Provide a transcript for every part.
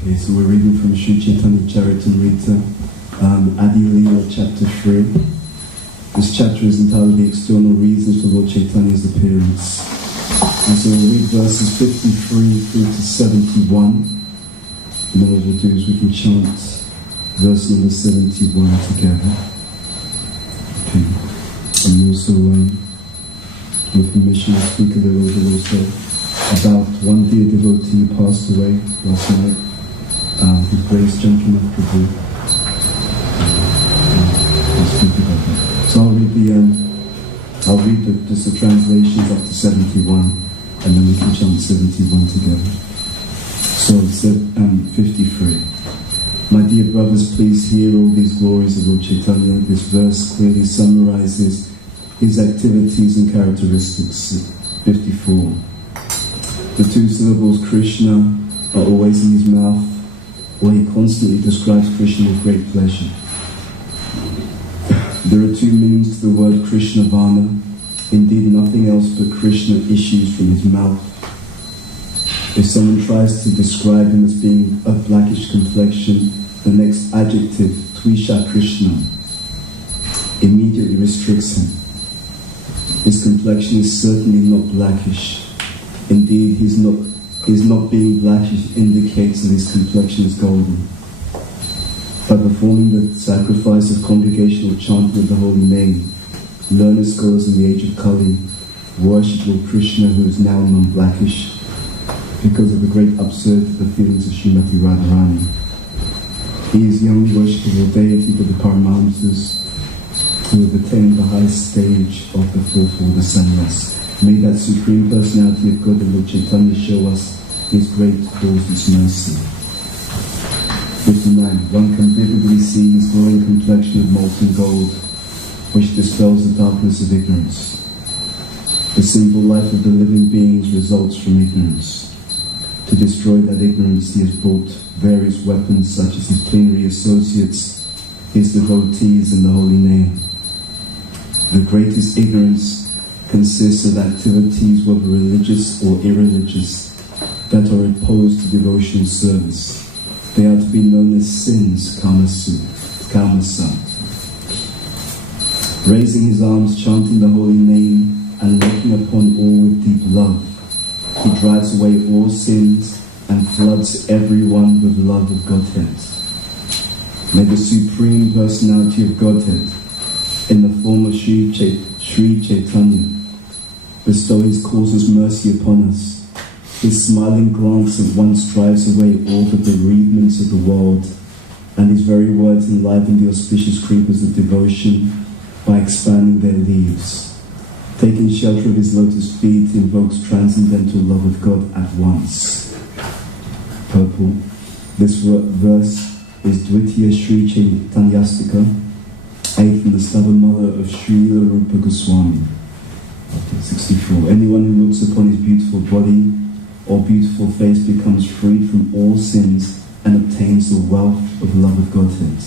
Okay, so we're reading from Sri Chaitanya Charitamrita, Adi Lila, chapter 3. This chapter is entitled The External Reasons for Lord Chaitanya's Appearance. And so we'll read verses 53 through to 71. And then what we'll do is we can chant verse number 71 together. Okay. And also, with permission, I'll speak a little bit also about one dear devotee who passed away last night. His Grace Gentleman Prabhu. I'll speak about that. So I'll read just the translations up to 71, and then we can chant 71 together. So it's 53. My dear brothers, please hear all these glories of Lord Chaitanya. This verse clearly summarizes his activities and characteristics. 54. The two syllables Krishna are always in his mouth, or he constantly describes Krishna with great pleasure. There are two meanings to the word Krishna Vana. Indeed, nothing else but Krishna issues from his mouth. If someone tries to describe him as being of blackish complexion, the next adjective, Tvisha Krishna, immediately restricts him. His complexion is certainly not blackish. Indeed, his not being blackish indicates that his complexion is golden. By performing the sacrifice of congregational chanting of the holy name, learned scholars in the age of Kali worship Lord Krishna, who is now non-blackish, because of the great absurdity of the feelings of Srimati Radharani. He is the only worshipable deity for the Paramahamsas who have attained the highest stage of the fourfold sannyas. May that Supreme Personality of God, the Lord Chaitanya, show us His great causeless mercy. 59. One can vividly see his glowing complexion of molten gold, which dispels the darkness of ignorance. The simple life of the living beings results from ignorance. To destroy that ignorance, he has brought various weapons such as his plenary associates, his devotees, and the holy name. The greatest ignorance consists of activities, whether religious or irreligious, that are opposed to devotional service. They are to be known as sins, kamasa. Raising his arms, chanting the holy name, and looking upon all with deep love, he drives away all sins and floods everyone with love of Godhead. May the Supreme Personality of Godhead, in the form of Sri Chaitanya, bestow his causeless mercy upon us. His smiling glance at once drives away all the bereavements of the world, and his very words enliven the auspicious creepers of devotion by expanding their leaves. Taking shelter of his lotus feet, he invokes transcendental love of God at once. Purple. This verse is Dvitiya Sri Chaitanyastika, 8th in the Stavamala of Srila Rupa Goswami. 64. Anyone who looks upon his beautiful body or beautiful face becomes freed from all sins and obtains the wealth of love of Godhead.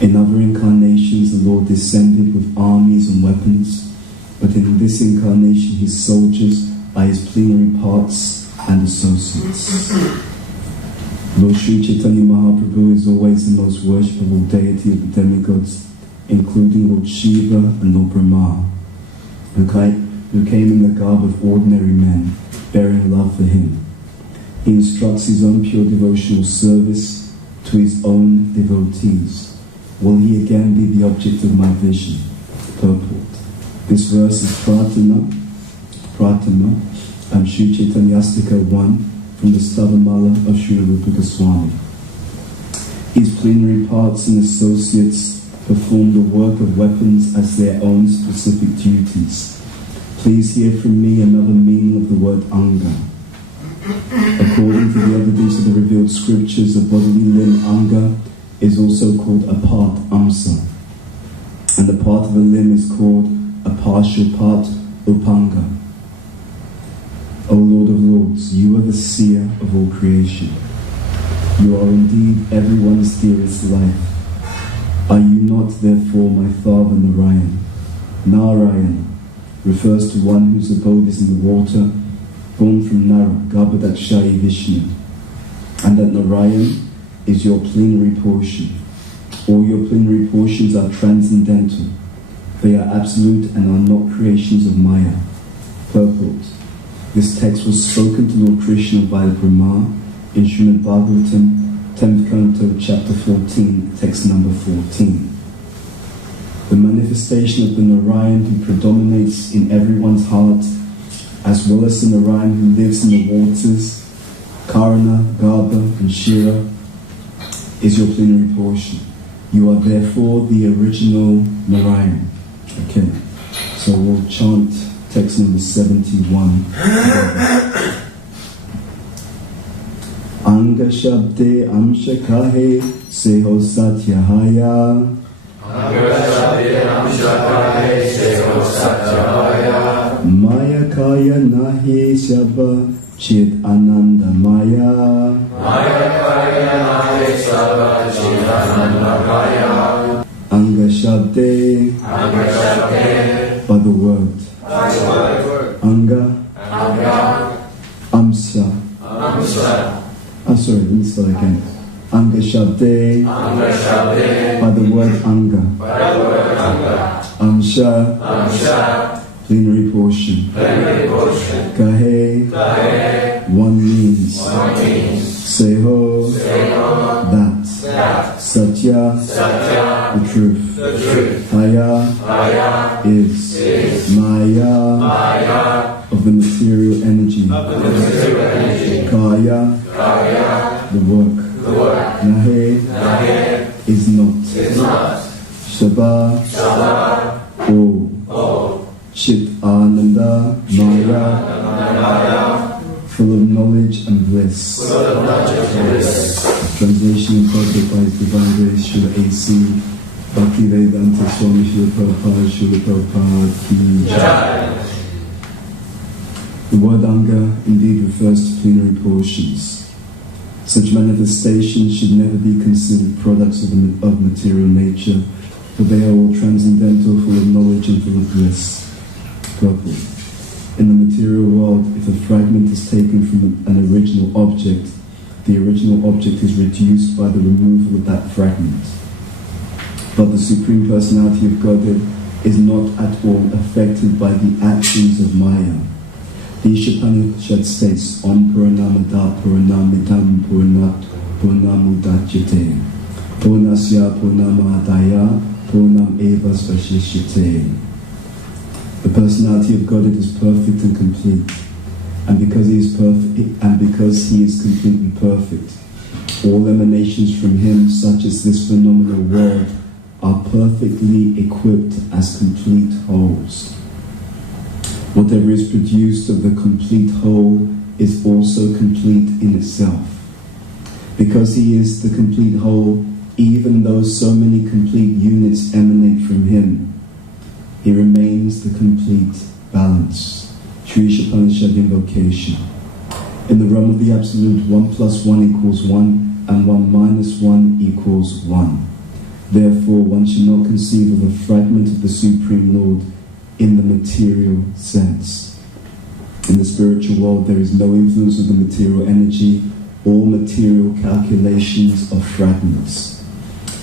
In other incarnations, the Lord descended with armies and weapons, but in this incarnation, his soldiers are his plenary parts and associates. Lord Sri Chaitanya Mahaprabhu is always the most worshipable deity of the demigods, including Lord Shiva and Lord Brahma, who came in the garb of ordinary men, bearing love for him. He instructs his own pure devotional service to his own devotees. Will he again be the object of my vision? Purport. This verse is Pratama, Sri Chaitanyastika 1, from the Stavamala of Srila Rupa Goswami. His plenary parts and associates perform the work of weapons as their own specific duties. Please hear from me another meaning of the word Anga. According to the evidence of the revealed scriptures, a bodily limb Anga is also called a part, Amsa, and the part of a limb is called a partial part, Upanga. O Lord of Lords, you are the seer of all creation. You are indeed everyone's dearest life. Are you not therefore my father Narayan? Narayan refers to one whose abode is in the water, born from Nara, Garbhadakshayi Vishnu. and that Narayan is your plenary portion. All your plenary portions are transcendental. They are absolute and are not creations of Maya. Purport. This text was spoken to Lord Krishna by Brahma in Srimad Bhagavatam, 10th Canto, chapter 14, text number 14. The manifestation of the Narayan who predominates in everyone's heart, as well as the Narayan who lives in the waters, Karana, Garbha, and Shira, is your plenary portion. You are therefore the original Narayan. Okay, so we'll chant text number 71. Anga Shabde Amsha Kahe Seho Satyahaya. Anga Shabde Amsha Kahe Seho Satyahaya. Maya Kaya Nahi Shabha Chit Ananda Maya. Maya Kaya Nahi Shabha Chit Ananda Maya. Anga Shabde. Anga Shabde. By the word. By the word. Anga. Anga. Amsa. Amsa. I'm sorry, let me start again. Anga Shabde. Anga Shabde. By the word Anga. By the word Anga. Amsha. Amsha. Plenary portion. Plenary portion. Kahe. Kahe. One means. One means. Seho. Seho. That. That. Satya. Satya. The truth. The truth. Haya. Haya. Is. Maya. Maya. Of the material energy. Of the material energy. Kaya. Kaya. The work. The work. Nahe. Nahe. Is not. Is not. Shaba. Shaba. All. Chit Ananda Maya. Maya. Full of knowledge and bliss. Full of knowledge and bliss. Translation imparted by His Divine Grace, Srila A.C. Bhaktivedanta Swami Srila Prabhupada, Srila Prabhupada Ki Jai. The word Anga indeed refers to plenary portions. Such manifestations should never be considered products of material nature, for they are all transcendental, full of knowledge and full of bliss. Purport. In the material world, if a fragment is taken from an original object, the original object is reduced by the removal of that fragment. But the Supreme Personality of Godhead is not at all affected by the actions of Maya. The Ishopanishad states, Om Puranamada Puranamidam Puranat Puranamudachyate Purnasya Purnamadaya Purnam Eva Svashishyate. The personality of Godhead is perfect and complete, and because He is perfect, and because He is completely perfect, all emanations from Him, such as this phenomenal world, are perfectly equipped as complete wholes. Whatever is produced of the complete whole is also complete in itself. Because He is the complete whole, even though so many complete units emanate from Him, He remains the complete balance. Sri Ishopanishad invocation. In the realm of the Absolute, 1 plus 1 equals 1, and 1 minus 1 equals 1. Therefore, one should not conceive of a fragment of the Supreme Lord in the material sense. In the spiritual world, there is no influence of the material energy. All material calculations are fragments.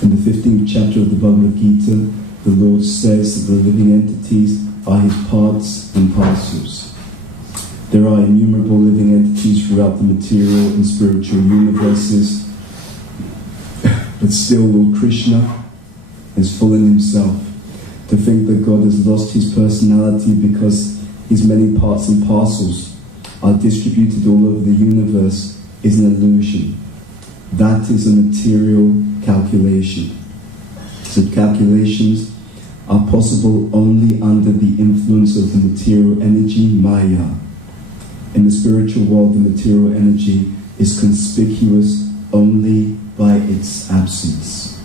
In the 15th chapter of the Bhagavad Gita, the Lord says that the living entities are His parts and parcels. There are innumerable living entities throughout the material and spiritual universes, but still Lord Krishna is full in Himself. To think that God has lost His personality because His many parts and parcels are distributed all over the universe is an illusion. That is a material calculation. Such calculations are possible only under the influence of the material energy, Maya. In the spiritual world, the material energy is conspicuous only by its absence.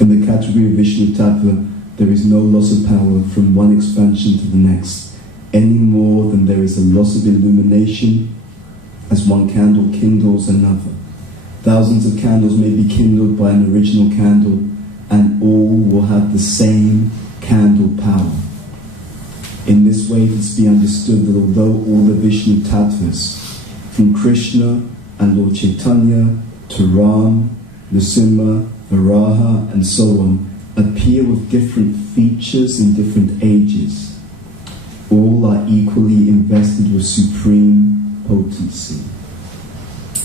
In the category of Vishnu Tattva, there is no loss of power from one expansion to the next, any more than there is a loss of illumination as one candle kindles another. Thousands of candles may be kindled by an original candle, and all will have the same candle power. In this way, it is to be understood that although all the Vishnu Tattvas, from Krishna and Lord Chaitanya, to Ram, Nrsimha, Varaha, and so on, appear with different features in different ages. All are equally invested with supreme potency.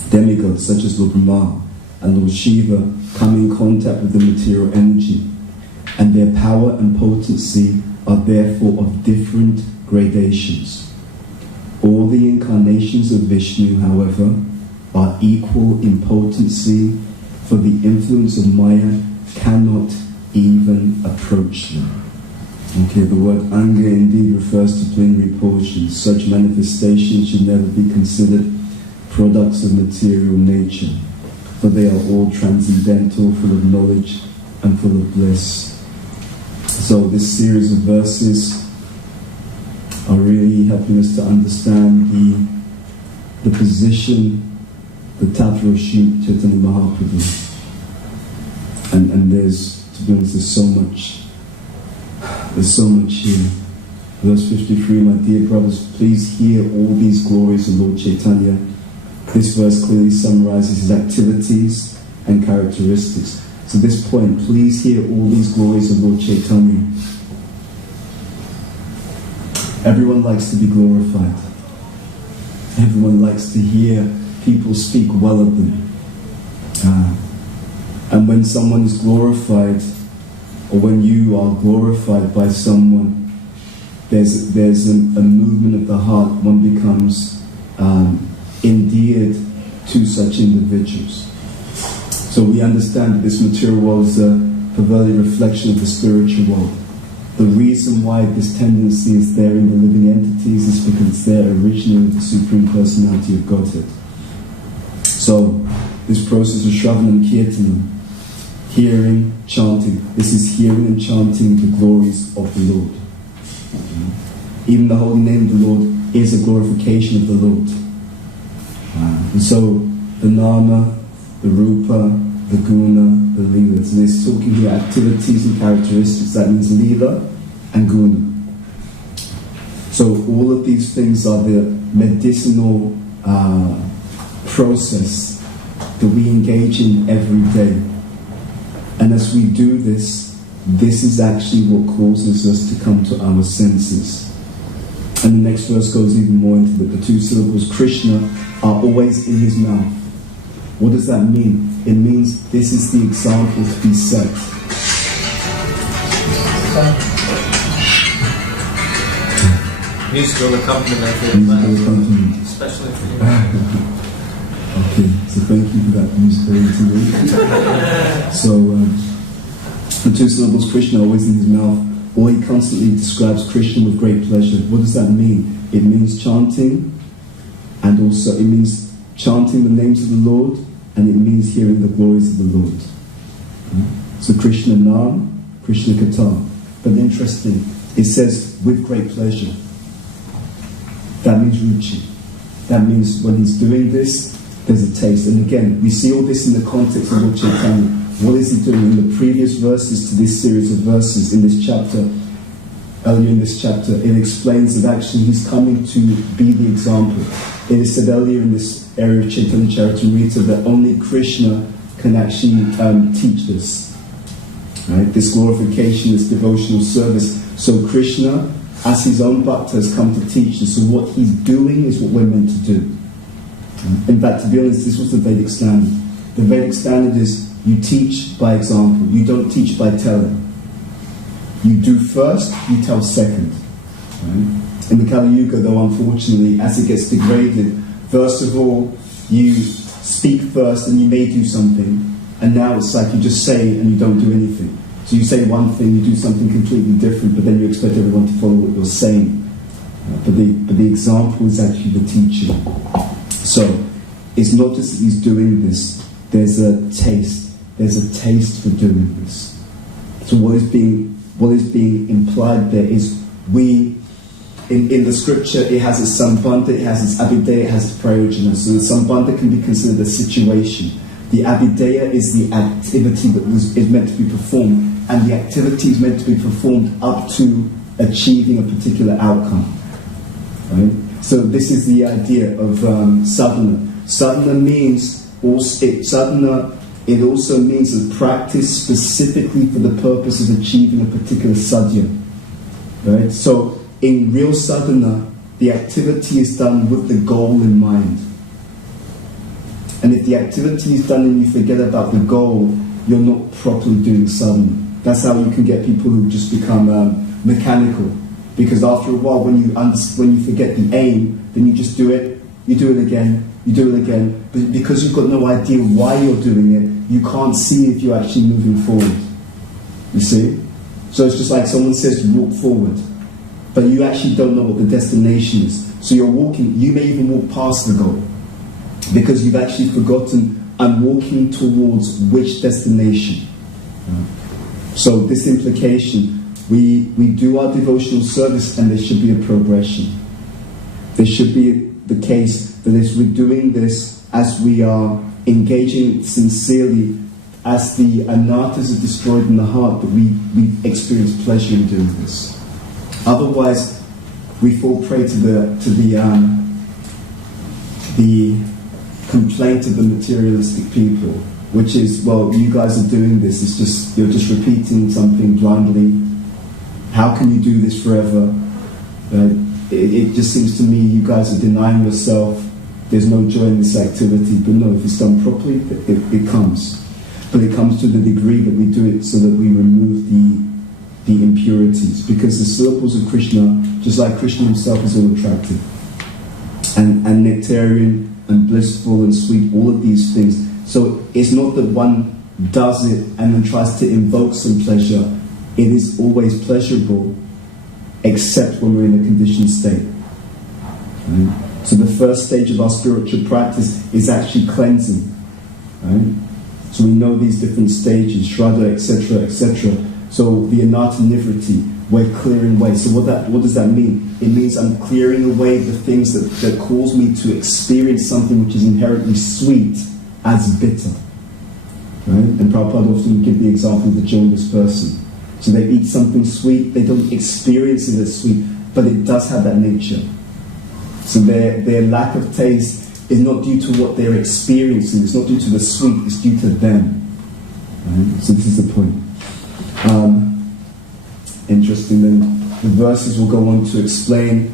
Demigods such as Lord Brahma and Lord Shiva come in contact with the material energy, and their power and potency are therefore of different gradations. All the incarnations of Vishnu, however, are equal in potency, for the influence of Maya cannot even approach them. Okay, the word Anga indeed refers to plenary portions. Such manifestations should never be considered products of material nature, for they are all transcendental, full of knowledge and full of bliss. So this series of verses are really helping us to understand the position, the Tattva of Sri Chaitanya Mahaprabhu. And there's, to be honest, there's so much here. Verse 53, my dear brothers, please hear all these glories of Lord Chaitanya. This verse clearly summarizes his activities and characteristics. So this point, please hear all these glories of Lord Chaitanya. Everyone likes to be glorified. Everyone likes to hear people speak well of them. And when someone is glorified, or when you are glorified by someone, there's a movement of the heart. One becomes endeared to such individuals. So we understand that this material world is a perverted reflection of the spiritual world. The reason why this tendency is there in the living entities is because it's there originally with the Supreme Personality of Godhead. So this process of Shravan and Kirtanam, hearing, chanting, this is hearing and chanting the glories of the Lord. Even the holy name of the Lord is a glorification of the Lord. And so the Nama, the Rupa, the Guna, the Lila. So there's talking here activities and characteristics. That means Lila and Guna. So all of these things are the medicinal process that we engage in every day. And as we do this, this is actually what causes us to come to our senses. And the next verse goes even more into that. The two syllables Krishna are always in his mouth. What does that mean? It means this is the example to be set. Musical accompaniment. Musical accompaniment. Especially for you. Okay, so thank you for that musical interlude. So, the two syllables Krishna are always in his mouth, or he constantly describes Krishna with great pleasure. What does that mean? It means chanting, and also it means chanting the names of the Lord, and it means hearing the glories of the Lord. So Krishna Nam, Krishna Katha. But interesting, it says with great pleasure. That means ruchi. That means when he's doing this, there's a taste. And again, we see all this in the context of Lord Chaitanya. What is he doing? In the previous verses to this series of verses in this chapter, earlier in this chapter, it explains that actually he's coming to be the example. It is said earlier in this area of Chaitanya Charitamrita that only Krishna can actually teach this. Right? This glorification, this devotional service. So Krishna, as his own bhakta, has come to teach us. So what he's doing is what we're meant to do. In fact, to be honest, this was the Vedic standard. The Vedic standard is you teach by example. You don't teach by telling. You do first, you tell second. Right? In the Kali Yuga, though, unfortunately, as it gets degraded, first of all, you speak first and you may do something, and now it's like you just say and you don't do anything. So you say one thing, you do something completely different, but then you expect everyone to follow what you're saying. But the example is actually the teaching. So it's not just that he's doing this, there's a taste. There's a taste for doing this. So what is being implied there is we, in the scripture, it has its sambandha, it has its abhideya, it has its prayojana. So the sambandha can be considered a situation. The abhideya is the activity that is meant to be performed, and the activity is meant to be performed up to achieving a particular outcome. Right? So this is the idea of sadhana. Sadhana means it also means a practice specifically for the purpose of achieving a particular sadhya. Right? So in real sadhana, the activity is done with the goal in mind. And if the activity is done and you forget about the goal, you're not properly doing sadhana. That's how you can get people who just become mechanical. Because after a while, when you forget the aim, then you just do it, you do it again, you do it again. But because you've got no idea why you're doing it, you can't see if you're actually moving forward. You see? So it's just like someone says, walk forward. But you actually don't know what the destination is. So you're walking, you may even walk past the goal. Because you've actually forgotten, I'm walking towards which destination. So this implication, we do our devotional service and there should be a progression. There should be the case that as we're doing this, as we are engaging sincerely, as the anarthas are destroyed in the heart, that we experience pleasure in doing this. Otherwise, we fall prey to the complaint of the materialistic people, which is, well, you guys are doing this, you're just repeating something blindly. How can you do this forever? It just seems to me you guys are denying yourself. There's no joy in this activity. But no, if it's done properly, it comes. But it comes to the degree that we do it so that we remove the impurities. Because the syllables of Krishna, just like Krishna himself, is all attractive. And nectarian and blissful and sweet, all of these things. So it's not that one does it and then tries to invoke some pleasure. It is always pleasurable, except when we're in a conditioned state. Right? So the first stage of our spiritual practice is actually cleansing. Right? So we know these different stages, Shraddha, etc., etc. So the Anartha Nivriti, we're clearing away. So what does that mean? It means I'm clearing away the things that cause me to experience something which is inherently sweet as bitter. Right? And Prabhupada often give the example of the jaundiced person. So they eat something sweet, they don't experience it as sweet, but it does have that nature. So their lack of taste is not due to what they're experiencing, it's not due to the sweet, it's due to them. Right? So this is the point. Interesting, then the verses will go on to explain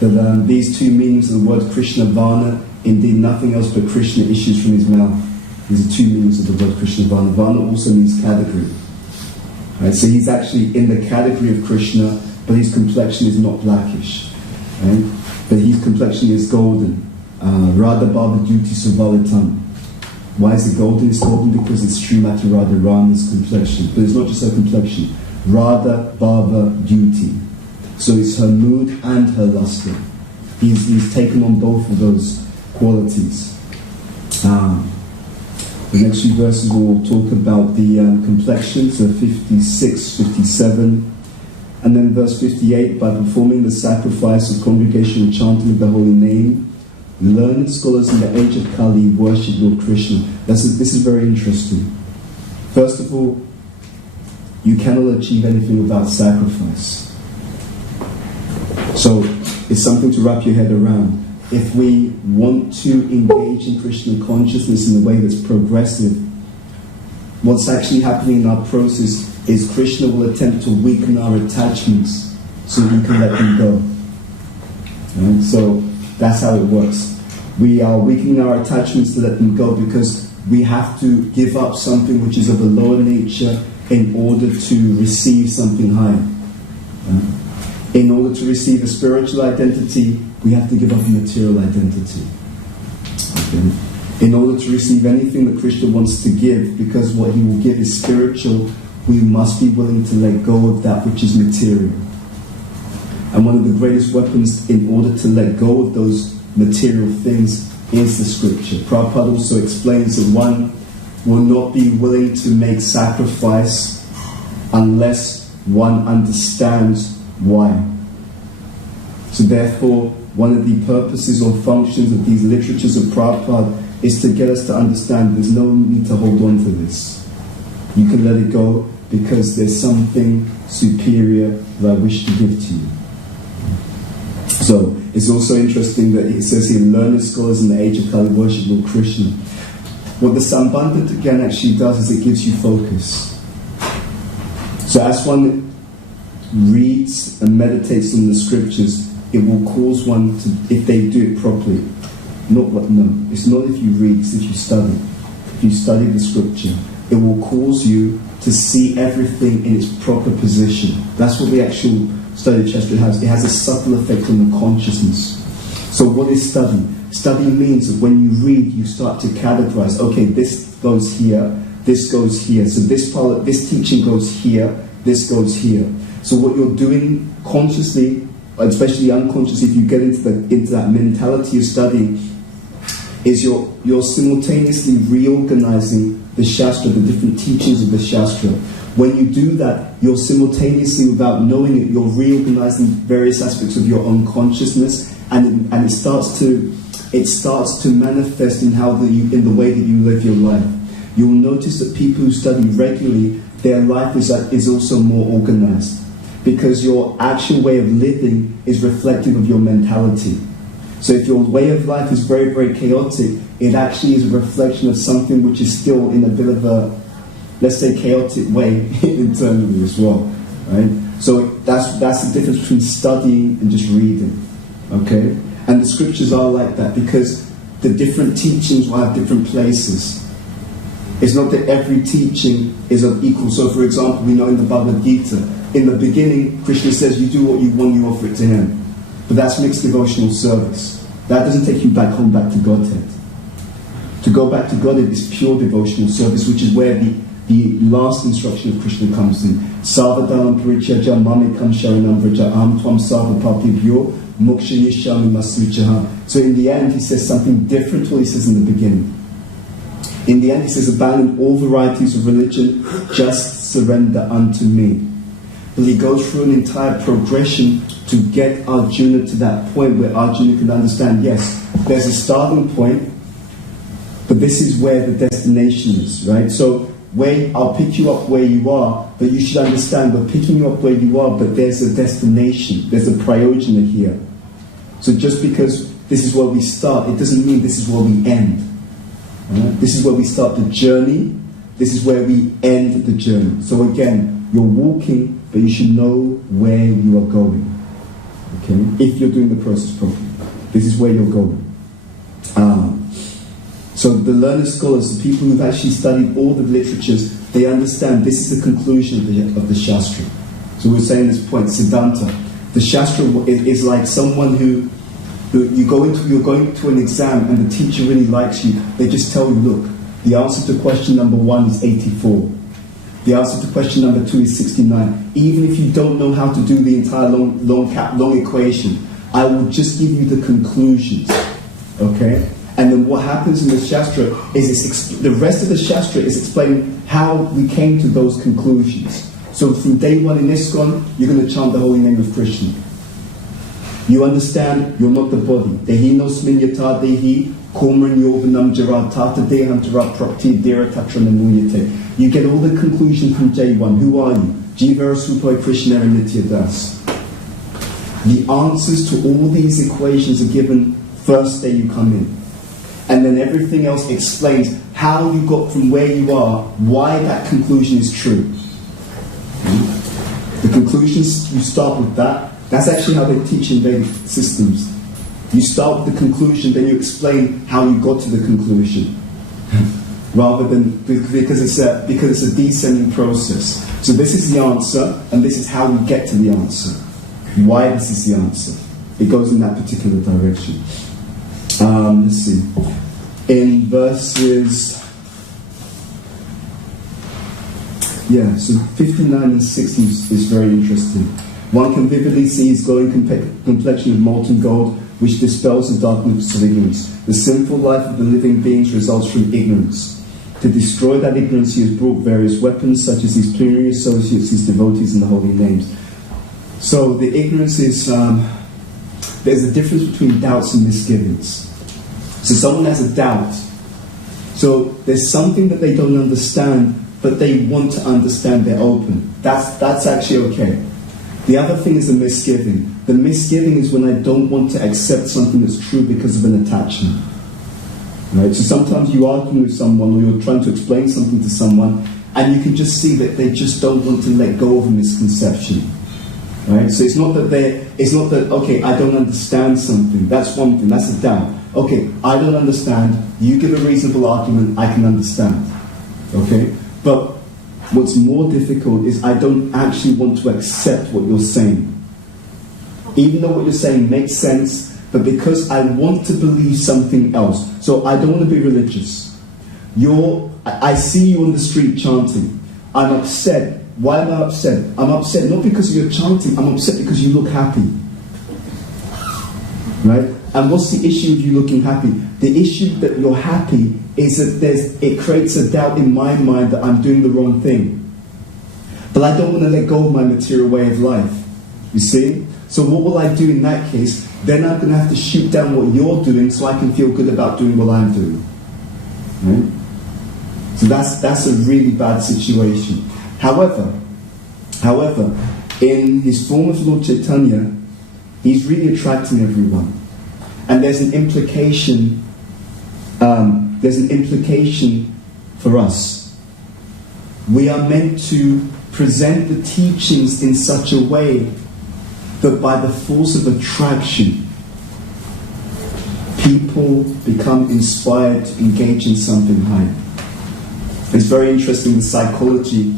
that these two meanings of the word Krishna Vana, indeed nothing else but Krishna issues from his mouth. These are two meanings of the word Krishna Vana. Vana also means category. Right, so he's actually in the category of Krishna, but his complexion is not blackish. Right? But his complexion is golden. Radha Baba Duty Savalitam. Why is it golden? It's golden because it's Srimati Radharani's complexion. But it's not just her complexion. Radha Baba Duty. So it's her mood and her luster. He's taken on both of those qualities. The next few verses will talk about the complexion, so 56, 57, and then verse 58, by performing the sacrifice of congregational chanting of the holy name, learned scholars in the age of Kali worship Lord Krishna. This is very interesting. First of all, you cannot achieve anything without sacrifice. So it's something to wrap your head around. If we want to engage in Krishna consciousness in a way that's progressive, what's actually happening in our process is Krishna will attempt to weaken our attachments so we can let them go. Right? So that's how it works. We are weakening our attachments to let them go because we have to give up something which is of a lower nature in order to receive something higher. Right? In order to receive a spiritual identity, we have to give up a material identity. Okay? In order to receive anything that Krishna wants to give, because what he will give is spiritual, we must be willing to let go of that which is material. And one of the greatest weapons in order to let go of those material things is the scripture. Prabhupada also explains that one will not be willing to make sacrifice unless one understands why. So therefore, one of the purposes or functions of these literatures of Prabhupada is to get us to understand there's no need to hold on to this. You can let it go because there's something superior that I wish to give to you. So it's also interesting that it says here, learned scholars in the age of Kali worship Lord Krishna. What the Sambandha again actually does is it gives you focus. So as one reads and meditates on the scriptures, it will cause one to, if they do it properly, it's not if you read, it's if you study. If you study the scripture, it will cause you to see everything in its proper position. That's what the actual study of Shastra has. It has a subtle effect on the consciousness. So what is study? Study means that when you read, you start to categorize. Okay, this goes here, this goes here. So this teaching goes here, this goes here. So what you're doing consciously, especially unconsciously, if you get into that mentality of studying, is you're simultaneously reorganizing the Shastra, the different teachings of the Shastra. When you do that, you're simultaneously, without knowing it, you're reorganizing various aspects of your own consciousness, and it starts to manifest in in the way that you live your life. You will notice that people who study regularly, their life is also more organized, because your actual way of living is reflective of your mentality. So if your way of life is very, very chaotic, it actually is a reflection of something which is still in a bit of a, let's say, chaotic way internally as well, right? So that's the difference between studying and just reading, okay? And the scriptures are like that because the different teachings will have different places. It's not that every teaching is of equal. So for example, we know in the Bhagavad Gita, in the beginning, Krishna says, you do what you want, you offer it to him. But that's mixed devotional service. That doesn't take you back home, back to Godhead. To go back to Godhead is pure devotional service, which is where the last instruction of Krishna comes in. Sarvadalam parityajya mamekam sharanam vraja am tvam sarva papibhyo moksha yishami masrichaha. So in the end, he says something different to what he says in the beginning. In the end, he says, abandon all varieties of religion, just surrender unto me. But he goes through an entire progression to get Arjuna to that point where Arjuna can understand, yes, there's a starting point, but this is where the destination is, right? So I'll pick you up where you are, but you should understand we're picking you up where you are, but there's a destination, there's a prayojana here. So just because this is where we start, it doesn't mean this is where we end. Right? This is where we start the journey, this is where we end the journey. So again, you're walking, but you should know where you are going. Okay? If you're doing the process properly. This is where you're going. So the learned scholars, the people who've actually studied all the literatures, they understand this is the conclusion of the Shastra. So we're saying this point, Siddhanta. The Shastra is like someone who you're going to an exam and the teacher really likes you. They just tell you, look, the answer to question number 1 is 84. The answer to question number 2 is 69. Even if you don't know how to do the entire long equation, I will just give you the conclusions. Okay? And then what happens in the Shastra is the rest of the Shastra is explaining how we came to those conclusions. So from day one in ISKCON, you're going to chant the holy name of Krishna. You understand you're not the body. Dehino sminyata dehi komran yovanam jara tata deham jara prakti dera tatra namuyate. You get all the conclusion from day one. Who are you? Jiva Supoi Krishna and Nitya Das. The answers to all these equations are given first day you come in. And then everything else explains how you got from where you are, why that conclusion is true. The conclusions, you start with that. That's actually how they teach in Vedic systems. You start with the conclusion, then you explain how you got to the conclusion. Rather than, because it's a descending process. So this is the answer, and this is how we get to the answer. Why this is the answer. It goes in that particular direction. Let's see. In verses, so 59 and 60 is very interesting. One can vividly see his glowing complexion of molten gold, which dispels the darkness of ignorance. The sinful life of the living beings results from ignorance. To destroy that ignorance, he has brought various weapons, such as his plenary associates, his devotees, and the holy names. So the ignorance is, there's a difference between doubts and misgivings. So someone has a doubt. So there's something that they don't understand, but they want to understand, they're open. That's actually okay. The other thing is the misgiving. The misgiving is when I don't want to accept something that's true because of an attachment. Right? So sometimes you argue with someone, or you're trying to explain something to someone, and you can just see that they just don't want to let go of a misconception. Right? So it's not that okay, I don't understand something. That's one thing. That's a doubt. Okay, I don't understand. You give a reasonable argument. I can understand. Okay, but what's more difficult is I don't actually want to accept what you're saying. Even though what you're saying makes sense, but because I want to believe something else. So I don't want to be religious. I see you on the street chanting. I'm upset. Why am I upset? I'm upset not because of your chanting. I'm upset because you look happy. Right? And what's the issue of you looking happy? The issue that you're happy is that it creates a doubt in my mind that I'm doing the wrong thing. But I don't want to let go of my material way of life. You see? So what will I do in that case? Then I'm going to have to shoot down what you're doing so I can feel good about doing what I'm doing. Right? So that's a really bad situation. However, in his form of Lord Chaitanya, he's really attracting everyone. And there's an implication for us. We are meant to present the teachings in such a way that by the force of attraction, people become inspired to engage in something higher. It's very interesting, the psychology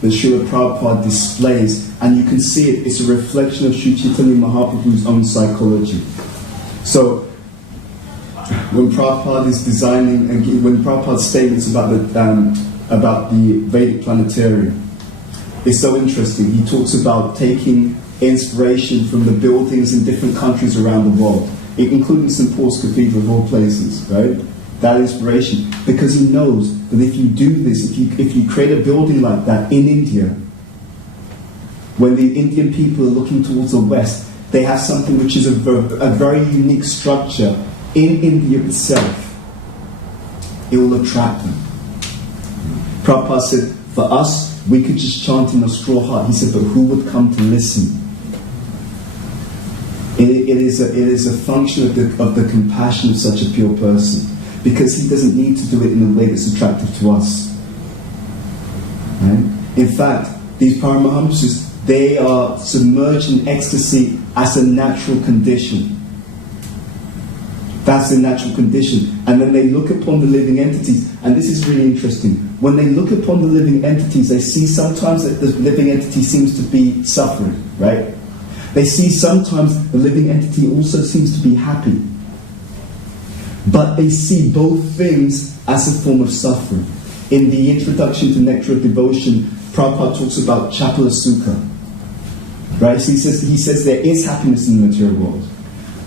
that Srila Prabhupada displays, and you can see it. It's a reflection of Sri Chaitanya Mahaprabhu's own psychology. So, when Prabhupada is designing, and when Prabhupada's statements about the Vedic planetarium, it's so interesting. He talks about taking inspiration from the buildings in different countries around the world, including St. Paul's Cathedral of all places, right? That inspiration, because he knows that if you do this, if you create a building like that in India, when the Indian people are looking towards the West, they have something which is a very unique structure in India itself. It will attract them. Prabhupada said, for us, we could just chant in a straw hut. He said, but who would come to listen? It is a function of the compassion of such a pure person, because he doesn't need to do it in a way that's attractive to us. Right? In fact, these Paramahamsas, they are submerged in ecstasy as a natural condition. That's a natural condition. And then they look upon the living entities, and this is really interesting. When they look upon the living entities, they see sometimes that the living entity seems to be suffering, right? They see sometimes the living entity also seems to be happy. But they see both things as a form of suffering. In the introduction to Nectar of Devotion, Prabhupada talks about Chapala Sukha. Right? So he says there is happiness in the material world,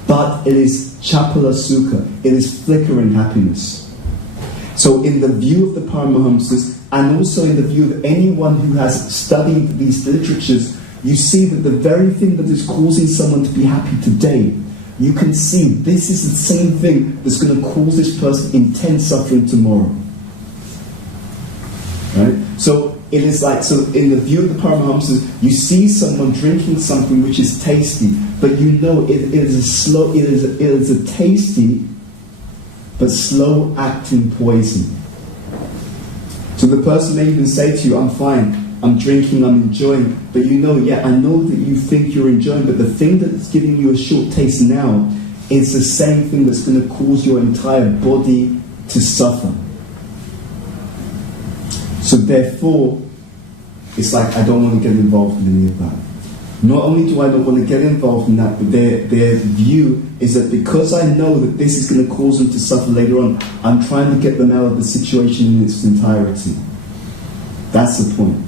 but it is Chapala Sukha. It is flickering happiness. So in the view of the Paramahamsas, and also in the view of anyone who has studied these literatures, you see that the very thing that is causing someone to be happy today, you can see this is the same thing that's going to cause this person intense suffering tomorrow. Right? So it is like, so in the view of the Paramahamsas, you see someone drinking something which is tasty, but you know it is a tasty but slow acting poison. So the person may even say to you, I'm fine, I'm drinking, I'm enjoying, but you know, yeah, I know that you think you're enjoying, but the thing that's giving you a short taste now is the same thing that's going to cause your entire body to suffer. So therefore, it's like, I don't want to get involved in any of that. Not only do I not want to get involved in that, but their view is that because I know that this is going to cause them to suffer later on, I'm trying to get them out of the situation in its entirety. That's the point.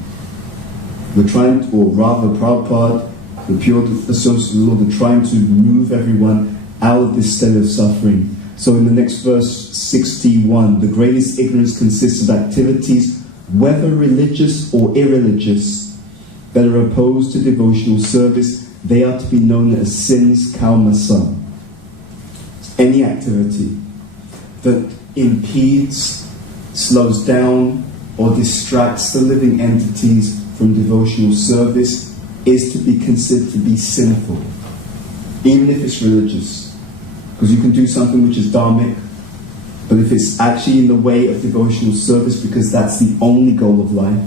We're trying to, or rather Prabhupada, the pure associates of the Lord, are trying to move everyone out of this state of suffering. So in the next verse 61, the greatest ignorance consists of activities, whether religious or irreligious, that are opposed to devotional service. They are to be known as sins, kalmasa. Any activity that impedes, slows down, or distracts the living entities from devotional service is to be considered to be sinful. even if it's religious. Because you can do something which is dharmic, but if it's actually in the way of devotional service, because that's the only goal of life,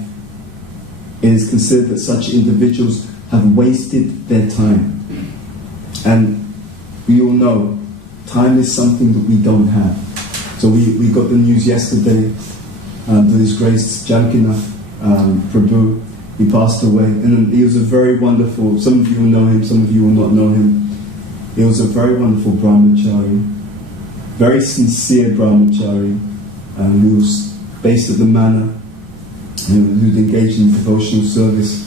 it is considered that such individuals have wasted their time. And we all know, time is something that we don't have. So we got the news yesterday that His Grace Jankinath Prabhu, he passed away. And he was a very wonderful, some of you will know him, some of you will not know him. He was a very wonderful brahmachari, very sincere brahmachari, who was based at the manor, who was engaged in devotional service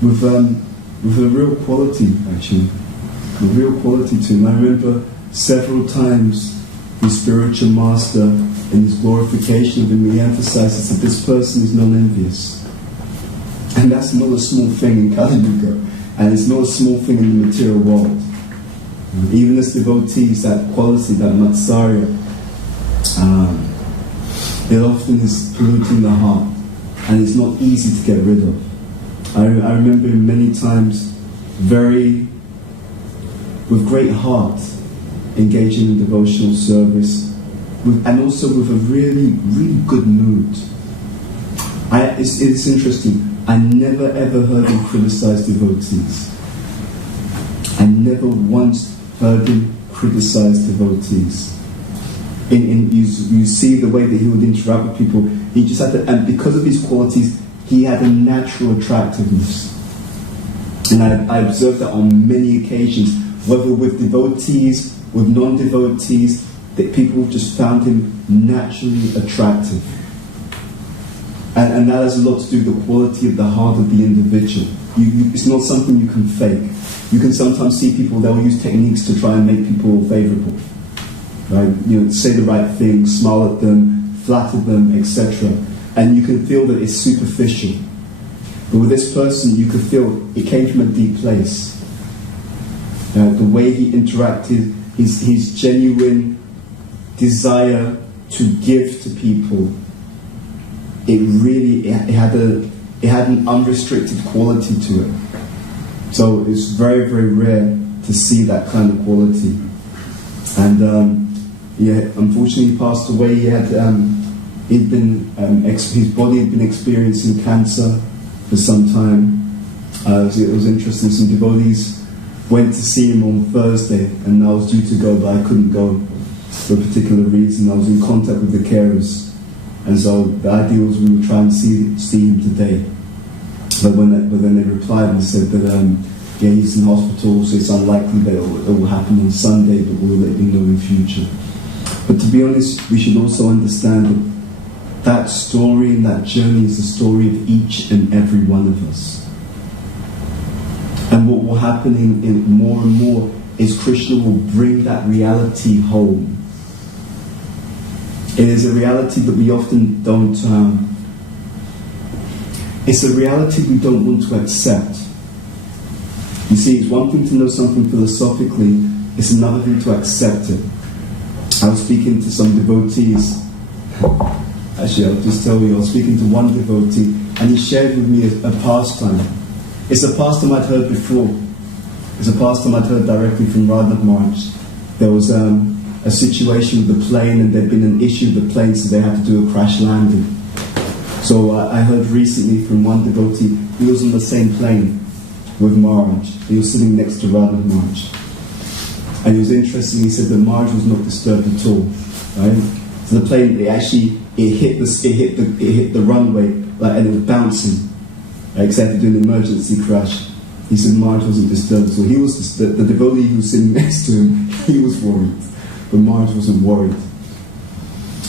with a real quality, actually, a real quality to him. I remember several times his spiritual master, in his glorification of him, he emphasizes that this person is non-envious. And that's not a small thing in Kali Yuga, and it's not a small thing in the material world. Even as devotees, that quality, that matsarya, it often is polluting the heart, and it's not easy to get rid of. I remember him many times, with great heart, engaging in devotional service, and also with a really, really good mood. It's interesting. I never ever heard him criticize devotees. I never once heard him criticize devotees. You see the way that he would interact with people. He just had to, and because of his qualities, he had a natural attractiveness. And I observed that on many occasions, whether with devotees, with non-devotees, that people just found him naturally attractive. And that has a lot to do with the quality of the heart of the individual. It's not something you can fake. You can sometimes see people that will use techniques to try and make people favourable. Right? Say the right thing, smile at them, flatter them, etc. And you can feel that it's superficial. But with this person, you could feel it came from a deep place. The way he interacted, his genuine desire to give to people, it had an unrestricted quality to it. So it's very, very rare to see that kind of quality. And unfortunately he passed away. His body had been experiencing cancer for some time. It was interesting. Some devotees went to see him on Thursday, and I was due to go, but I couldn't go for a particular reason. I was in contact with the carers. And so the idea was we would try and see him today. But then they replied and said that he's in hospital, so it's unlikely that it will happen on Sunday, but we'll let you know in future. But to be honest, we should also understand that story and that journey is the story of each and every one of us. And what will happen in more and more is Krishna will bring that reality home. It is a reality that we often don't, it's a reality we don't want to accept. You see, it's one thing to know something philosophically, it's another thing to accept it. I was speaking to some devotees, actually I'll just tell you, I was speaking to one devotee, and he shared with me a pastime. It's a pastime I'd heard before. It's a pastime I'd heard directly from Radha Maharaj. There was a situation with the plane, and there'd been an issue with the plane, so they had to do a crash landing. So I heard recently from one devotee, he was on the same plane with Maharaj. He was sitting next to Radha Maharaj. And it was interesting, he said that Maharaj was not disturbed at all. Right? So the plane, it hit the runway, and it was bouncing. Right? Except for doing an emergency crash. He said Maharaj wasn't disturbed. So he was the devotee who was sitting next to him, he was worried. But Maharaj wasn't worried.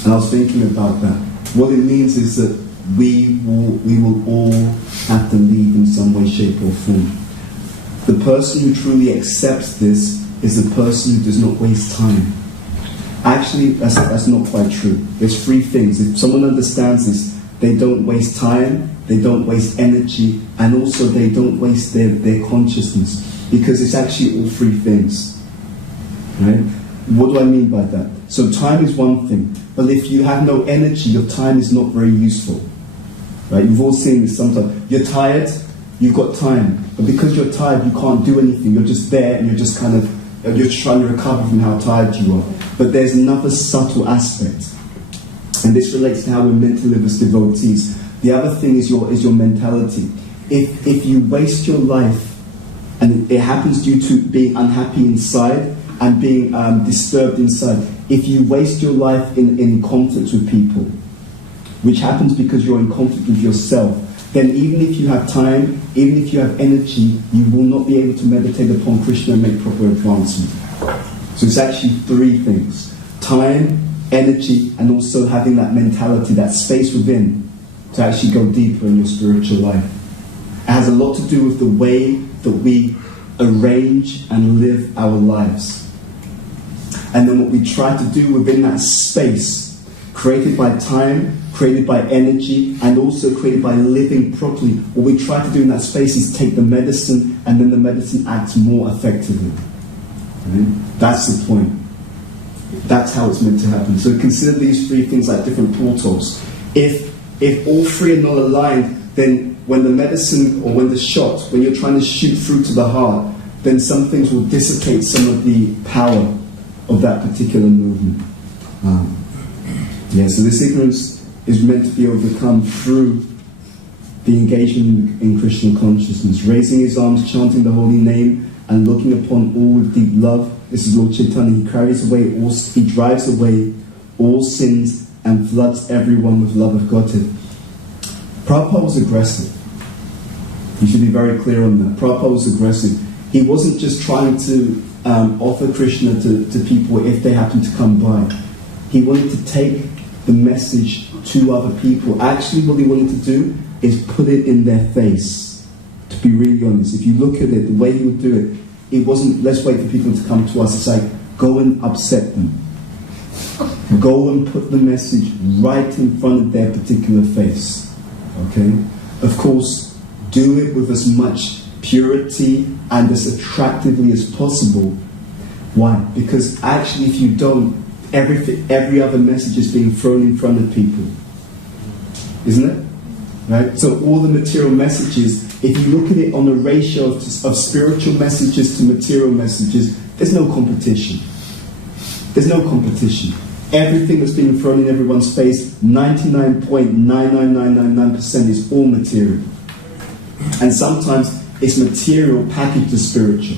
And I was thinking about that. What it means is that we will all have to leave in some way, shape or form. The person who truly accepts this is the person who does not waste time. Actually, that's not quite true. There's three things. If someone understands this, they don't waste time, they don't waste energy, and also they don't waste their consciousness. Because it's actually all three things. Right? What do I mean by that? So time is one thing, but if you have no energy, your time is not very useful. Right? You've all seen this sometimes. You're tired, you've got time, but because you're tired, you can't do anything. You're just there, and you're just kind of you're trying to recover from how tired you are. But there's another subtle aspect, and this relates to how we're meant to live as devotees. The other thing is your mentality. If you waste your life, and it happens due to being unhappy inside and being disturbed inside, if you waste your life in conflict with people, which happens because you're in conflict with yourself, then even if you have time, even if you have energy, you will not be able to meditate upon Krishna and make proper advancement. So it's actually three things: time, energy, and also having that mentality, that space within to actually go deeper in your spiritual life. It has a lot to do with the way that we arrange and live our lives. And then what we try to do within that space, created by time, created by energy, and also created by living properly, what we try to do in that space is take the medicine, and then the medicine acts more effectively. Right? That's the point. That's how it's meant to happen. So consider these three things like different portals. If all three are not aligned, then when the medicine, or when the shot, when you're trying to shoot through to the heart, then some things will dissipate some of the power of that particular movement. So this ignorance is meant to be overcome through the engagement in Krishna consciousness, raising his arms, chanting the holy name, and looking upon all with deep love. This is Lord Chaitanya. He drives away all sins and floods everyone with love of Godhead. Prabhupada was aggressive. You should be very clear on that. Prabhupada was aggressive. He wasn't just trying to offer Krishna to people if they happened to come by. He wanted to take the message to other people. Actually, what he wanted to do is put it in their face. To be really honest, if you look at it, the way he would do it, it wasn't, let's wait for people to come to us. It's like, go and upset them. Go and put the message right in front of their particular face. Okay? Of course, do it with as much purity and as attractively as possible. Why? Because actually, if you don't, every other message is being thrown in front of people. Isn't it? Right? So all the material messages, if you look at it on a ratio of spiritual messages to material messages, there's no competition. There's no competition. Everything that's being thrown in everyone's face, 99.99999% is all material. And sometimes it's material packaged as spiritual.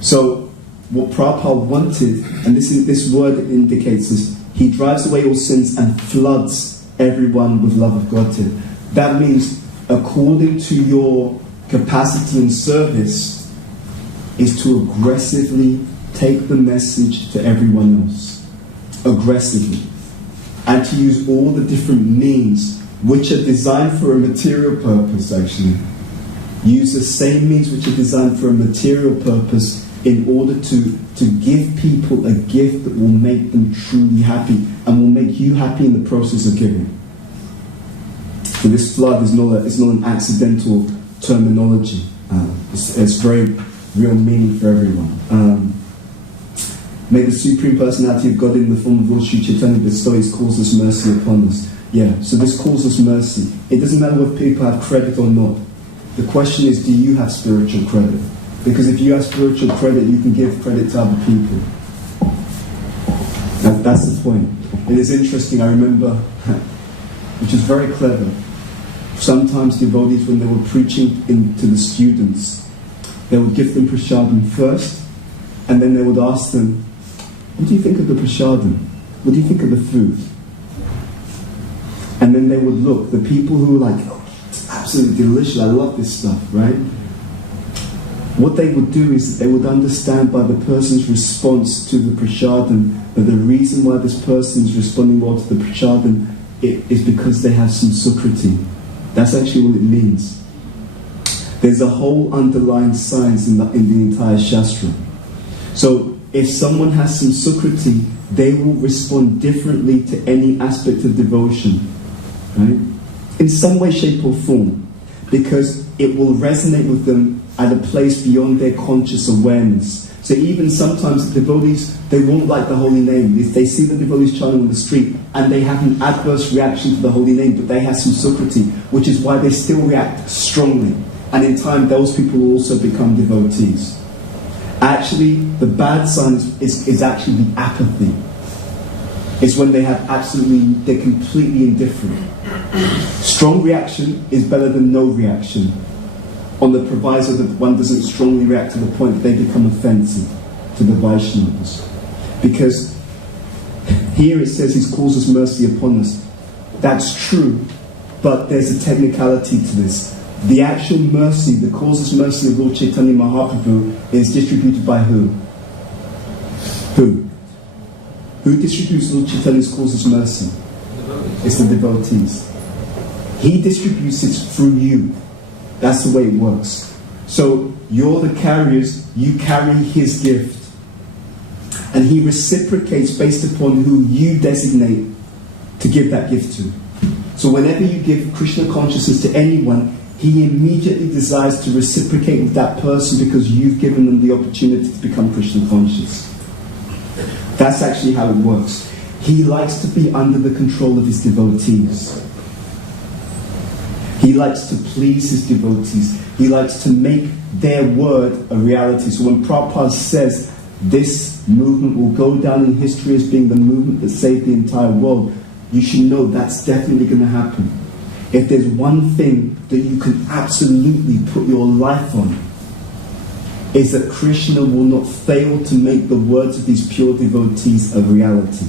So what Prabhupada wanted, and this word indicates this, he drives away all sins and floods everyone with love of Godhead. That means, according to your capacity and service, is to aggressively take the message to everyone else. Aggressively. And to use all the different means which are designed for a material purpose, actually. Use the same means which are designed for a material purpose in order to give people a gift that will make them truly happy and will make you happy in the process of giving. So this flood is not an accidental terminology. It's very real meaning for everyone. May the Supreme Personality of God in the form of Lord Sri Chaitanya bestow his causeless mercy upon us. Yeah, so this causeless mercy, it doesn't matter whether people have credit or not. The question is, do you have spiritual credit? Because if you have spiritual credit, you can give credit to other people. That's the point. It is interesting, I remember, which is very clever. Sometimes devotees, when they were preaching to the students, they would give them prasadam first, and then they would ask them, what do you think of the prasadam? What do you think of the food? And then they would look, the people who were like, oh, it's absolutely delicious, I love this stuff, right? What they would do is they would understand by the person's response to the prasadam that the reason why this person is responding well to the prasadam is because they have some sukriti. That's actually what it means. There's a whole underlying science in the entire Shastra. So if someone has some sukriti, they will respond differently to any aspect of devotion, right? In some way, shape or form, because it will resonate with them at a place beyond their conscious awareness. So even sometimes the devotees, they won't like the holy name. If they see the devotees chanting on the street and they have an adverse reaction to the holy name, but they have some sukriti, which is why they still react strongly. And in time, those people will also become devotees. Actually, the bad sign is actually the apathy. It's when they're completely indifferent. Strong reaction is better than no reaction, on the proviso that one doesn't strongly react to the point that they become offensive to the Vaishnavas. Because here it says He calls His mercy upon us. That's true, but there's a technicality to this. The actual mercy, the causeless mercy of Lord Chaitanya Mahaprabhu is distributed by who? Who? Who distributes Lord Chaitanya's causeless mercy? It's the devotees. He distributes it through you. That's the way it works. So you're the carriers, you carry His gift. And He reciprocates based upon who you designate to give that gift to. So whenever you give Krishna consciousness to anyone, He immediately desires to reciprocate with that person because you've given them the opportunity to become Krishna conscious. That's actually how it works. He likes to be under the control of His devotees. He likes to please His devotees. He likes to make their word a reality. So when Prabhupada says this movement will go down in history as being the movement that saved the entire world, you should know that's definitely going to happen. If there's one thing that you can absolutely put your life on, is that Krishna will not fail to make the words of these pure devotees a reality.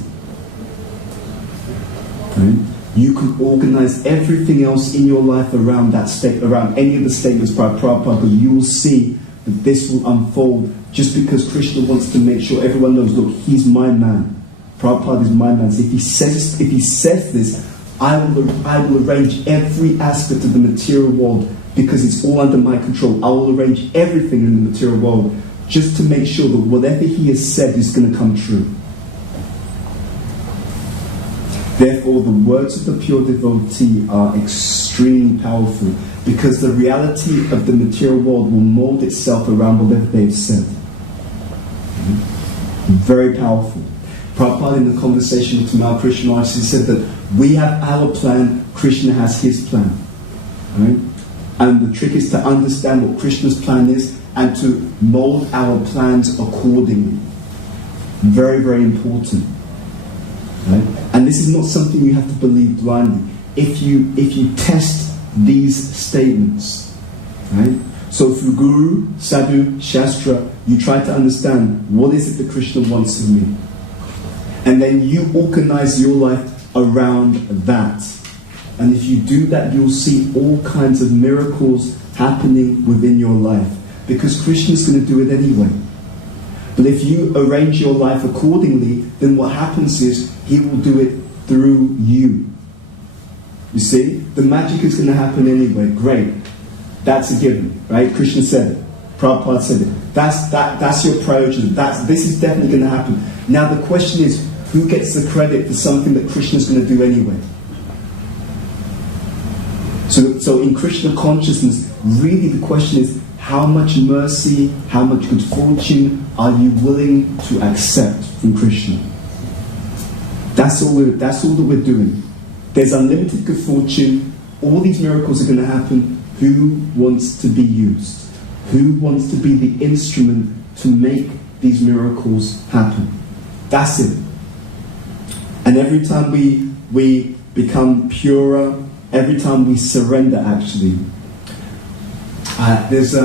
Right? You can organize everything else in your life around that state, around any of the statements by Prabhupada, but you will see that this will unfold just because Krishna wants to make sure everyone knows, look, He's my man. Prabhupada is my man. So if he says this, I will arrange every aspect of the material world because it's all under my control. I will arrange everything in the material world just to make sure that whatever He has said is going to come true. Therefore, the words of the pure devotee are extremely powerful because the reality of the material world will mold itself around whatever they have said. Very powerful. Prabhupada in the conversation with Tamal Krishna Maharaj said that we have our plan, Krishna has his plan. Right? And the trick is to understand what Krishna's plan is and to mold our plans accordingly. Very, very important. Right? And this is not something you have to believe blindly. If you test these statements, right? So through Guru, Sadhu, Shastra, you try to understand what is it that Krishna wants of me. And then you organize your life around that. And if you do that, you'll see all kinds of miracles happening within your life. Because Krishna's going to do it anyway. But if you arrange your life accordingly, then what happens is He will do it through you. You see? The magic is going to happen anyway. Great. That's a given. Right? Krishna said it. Prabhupada said it. That's your priority. This is definitely going to happen. Now the question is, who gets the credit for something that Krishna's going to do anyway? So in Krishna consciousness, really the question is, how much mercy, how much good fortune are you willing to accept from Krishna? That's all that we're doing. There's unlimited good fortune. All these miracles are going to happen. Who wants to be used? Who wants to be the instrument to make these miracles happen? That's it. And every time we become purer, every time we surrender, actually, there's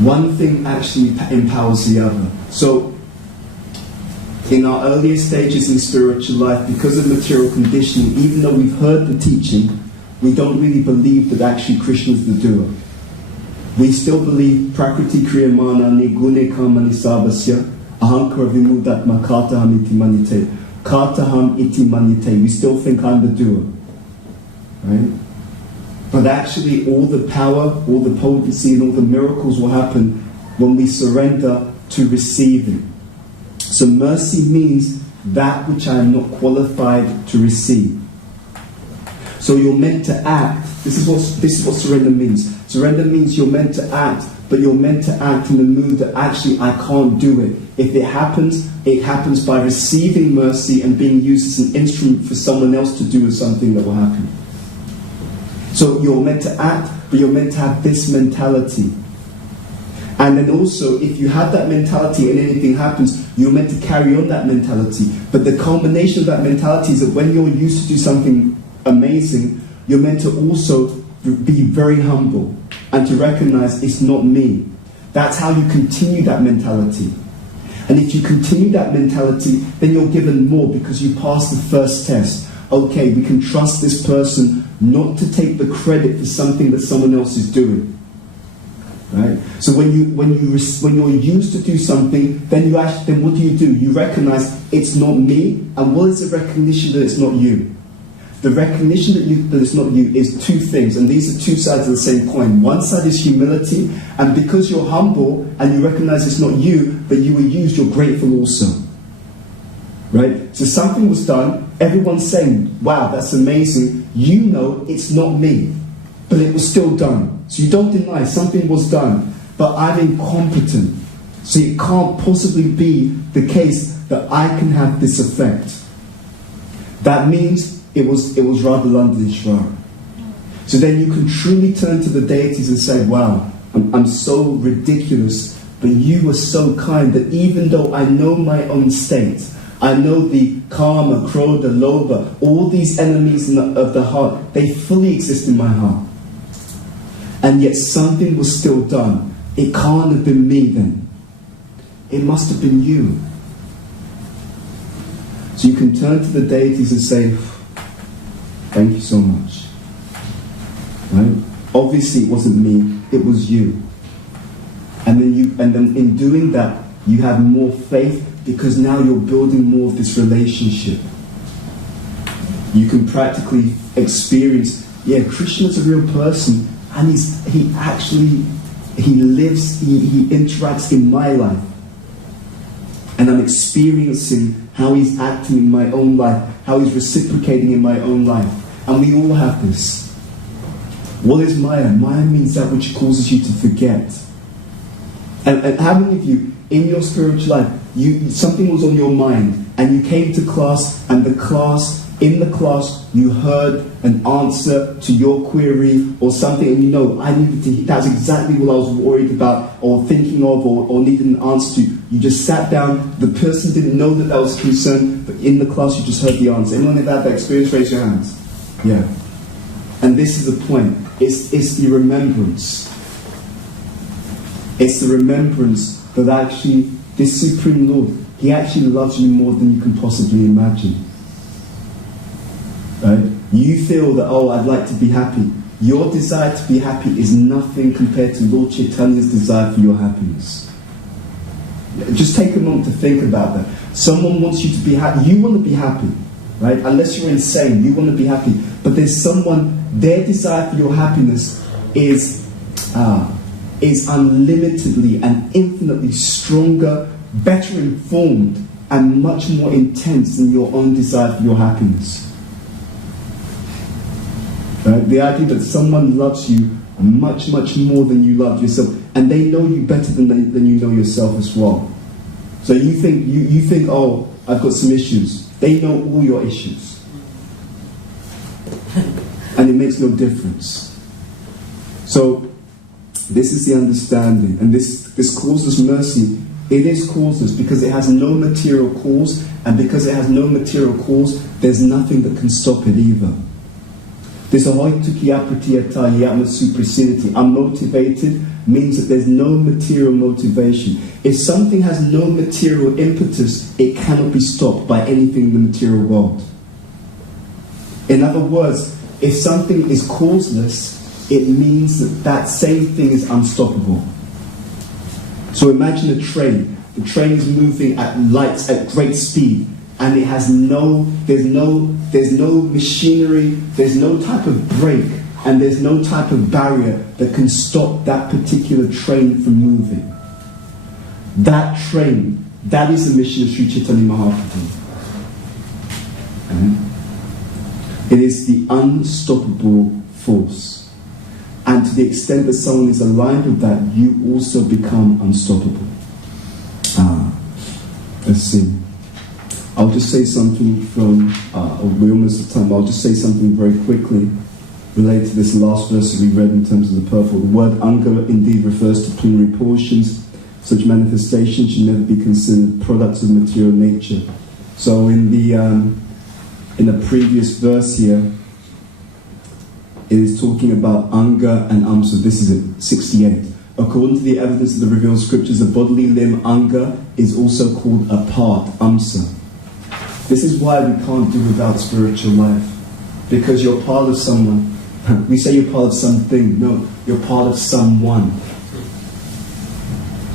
one thing actually empowers the other. So, in our earlier stages in spiritual life, because of material conditioning, even though we've heard the teaching, we don't really believe that actually Krishna is the doer. We still believe Prakriti Kriyamana Nigune Kamani Sabasya Ahankara Vimudatma Kartaham Iti Manite. Kartaham Iti Manite. We still think I'm the doer. Right? But actually all the power, all the potency and all the miracles will happen when we surrender to receiving. So mercy means that which I am not qualified to receive. So you're meant to act. This is what surrender means. Surrender means you're meant to act, but you're meant to act in the mood that actually I can't do it. If it happens by receiving mercy and being used as an instrument for someone else to do something that will happen. So you're meant to act, but you're meant to have this mentality. And then also, if you have that mentality and anything happens, you're meant to carry on that mentality. But the culmination of that mentality is that when you're used to do something amazing, you're meant to also be very humble and to recognize it's not me. That's how you continue that mentality. And if you continue that mentality, then you're given more because you passed the first test. Okay, we can trust this person not to take the credit for something that someone else is doing. Right? So when you're used to do something, then what do? You recognize it's not me, and what is the recognition that it's not you? The recognition that it's not you is two things, and these are two sides of the same coin. One side is humility, and because you're humble and you recognize it's not you, but you were used, you're grateful also. Right? So something was done, everyone's saying, wow, that's amazing. You know it's not me, but it was still done. So you don't deny something was done, but I'm incompetent. So it can't possibly be the case that I can have this effect. That means it was rather Londonish, right? So then you can truly turn to the deities and say, wow, I'm so ridiculous, but you were so kind that even though I know my own state, I know the karma, krodha, lobha, all these enemies of the heart, they fully exist in my heart. And yet something was still done. It can't have been me then. It must have been you. So you can turn to the deities and say, thank you so much. Right? Obviously it wasn't me, it was you. And then in doing that, you have more faith because now you're building more of this relationship. You can practically experience, yeah, Krishna's a real person. And he lives, he interacts in my life. And I'm experiencing how he's acting in my own life, how he's reciprocating in my own life. And we all have this. What is Maya? Maya means that which causes you to forget. And how many of you, in your spiritual life, something was on your mind, and you came to class, and in the class, you heard an answer to your query or something, and you know, that's exactly what I was worried about or thinking of or needed an answer to. You just sat down, the person didn't know that was concerned, but in the class you just heard the answer. Anyone have had that experience? Raise your hands. Yeah. And this is the point. It's the remembrance. It's the remembrance that actually this Supreme Lord, he actually loves you more than you can possibly imagine. Right? You feel that, oh, I'd like to be happy. Your desire to be happy is nothing compared to Lord Chaitanya's desire for your happiness. Just take a moment to think about that. Someone wants you to be happy. You want to be happy, right? Unless you're insane, you want to be happy. But there's someone, their desire for your happiness is unlimitedly and infinitely stronger, better informed, and much more intense than your own desire for your happiness. Right? The idea that someone loves you much, much more than you love yourself, and they know you better than you know yourself as well. So you think, oh, I've got some issues. They know all your issues, and it makes no difference. So this is the understanding, and this causeless mercy. It is causeless because it has no material cause, and because it has no material cause, there's nothing that can stop it either. This unmotivated means that there's no material motivation. If something has no material impetus, it cannot be stopped by anything in the material world. In other words, if something is causeless, it means that that same thing is unstoppable. So imagine a train. The train is moving at lights at great speed, and it has there's no machinery, there's no type of brake, and there's no type of barrier that can stop that particular train from moving. That train, that is the mission of Sri Chaitanya Mahaprabhu. It is the unstoppable force. And to the extent that someone is aligned with that, you also become unstoppable. Let's see. I'll just say something from, we're almost at time, I'll just say something very quickly. relate to this last verse that we read in terms of the purple. The word Anga indeed refers to plenary portions. Such manifestations should never be considered products of material nature. So in the previous verse here, it is talking about Anga and Amsa. This is it, 68. According to the evidence of the revealed scriptures, a bodily limb, Anga, is also called a part, Amsa. This is why we can't do without spiritual life. Because you're part of someone. We say you're part of something. No, you're part of someone.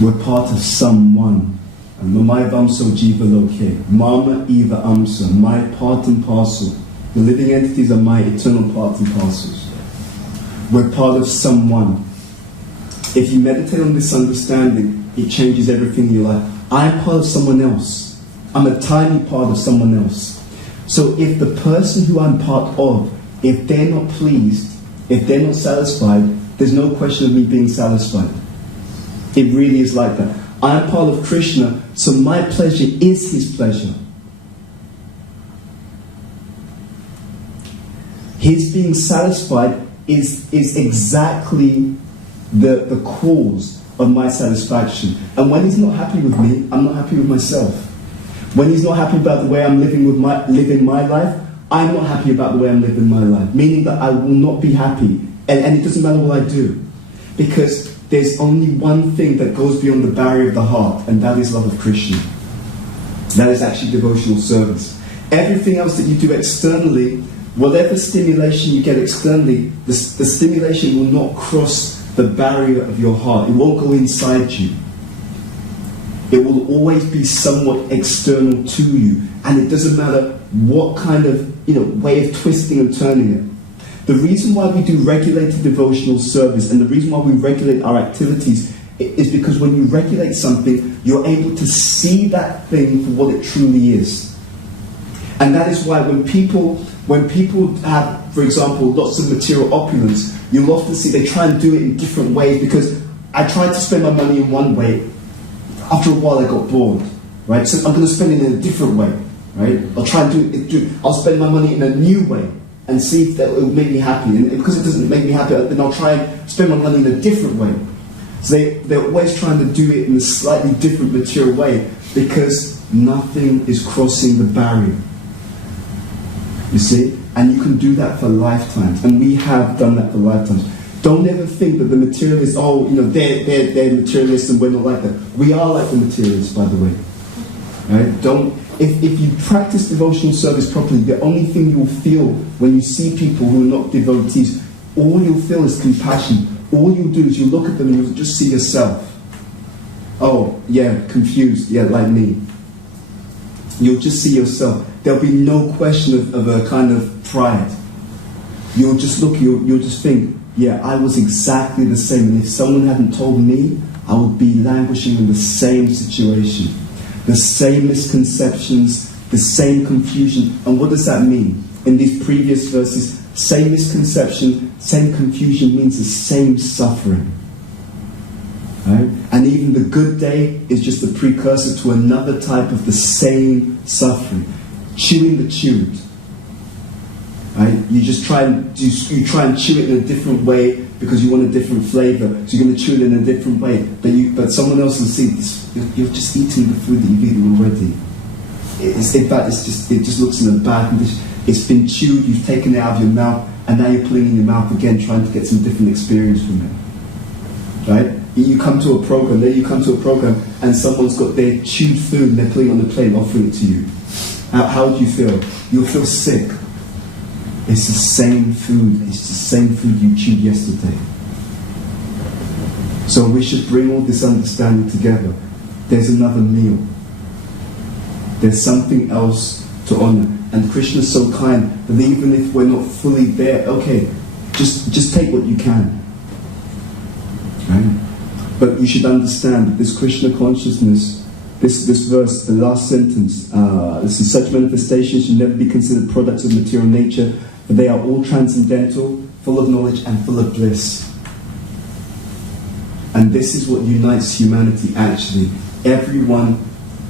We're part of someone. Mamai Vamso Jiva Loke. Mama Eva Amsa. My part and parcel. The living entities are my eternal part and parcels. We're part of someone. If you meditate on this understanding, it changes everything in your life. I'm part of someone else. I'm a tiny part of someone else. So if the person who I'm part of, if they're not pleased, if they're not satisfied, there's no question of me being satisfied. It really is like that. I'm part of Krishna, so my pleasure is his pleasure. His being satisfied is exactly the cause of my satisfaction. And when he's not happy with me, I'm not happy with myself. When he's not happy about the way I'm living my life, I'm not happy about the way I'm living my life. Meaning that I will not be happy. And it doesn't matter what I do. Because there's only one thing that goes beyond the barrier of the heart, and that is love of Krishna. That is actually devotional service. Everything else that you do externally, whatever stimulation you get externally, the stimulation will not cross the barrier of your heart. It won't go inside you. It will always be somewhat external to you. And it doesn't matter what kind of way of twisting and turning it. The reason why we do regulated devotional service and the reason why we regulate our activities is because when you regulate something, you're able to see that thing for what it truly is. And that is why when people have, for example, lots of material opulence, you'll often see they try and do it in different ways, because I tried to spend my money in one way. After a while I got bored, right? So I'm going to spend it in a different way, right? I'll try and I'll spend my money in a new way and see if that will make me happy. And because it doesn't make me happy, then I'll try and spend my money in a different way. So they're always trying to do it in a slightly different material way, because nothing is crossing the barrier. You see? And you can do that for lifetimes. And we have done that for lifetimes. Don't ever think that the materialists, they're materialists and we're not like that. We are like the materialists, by the way. Right? If you practice devotional service properly, the only thing you'll feel when you see people who are not devotees, all you'll feel is compassion. All you'll do is you look at them and you'll just see yourself. Oh, yeah, confused, yeah, like me. You'll just see yourself. There'll be no question of a kind of pride. You'll just look, you'll just think, yeah, I was exactly the same. And if someone hadn't told me, I would be languishing in the same situation. The same misconceptions, the same confusion. And what does that mean? In these previous verses, same misconception, same confusion means the same suffering. Right? And even the good day is just a precursor to another type of the same suffering. Chewing the chewed. Right? You try and chew it in a different way because you want a different flavour. So you're going to chew it in a different way. But someone else will see this. You're just eating the food that you've eaten already. It just looks in a bad condition. It's been chewed, you've taken it out of your mouth, and now you're putting it in your mouth again, trying to get some different experience from it. Right? You come to a program, and someone's got their chewed food and they're putting it on the plate and offering it to you. How do you feel? You'll feel sick. It's the same food. It's the same food you chewed yesterday. So we should bring all this understanding together. There's another meal. There's something else to honor. And Krishna is so kind that even if we're not fully there, okay, just take what you can. Right? But you should understand that this Krishna consciousness, this verse, the last sentence, this is such manifestations should never be considered products of material nature, but they are all transcendental, full of knowledge and full of bliss. And this is what unites humanity actually. Everyone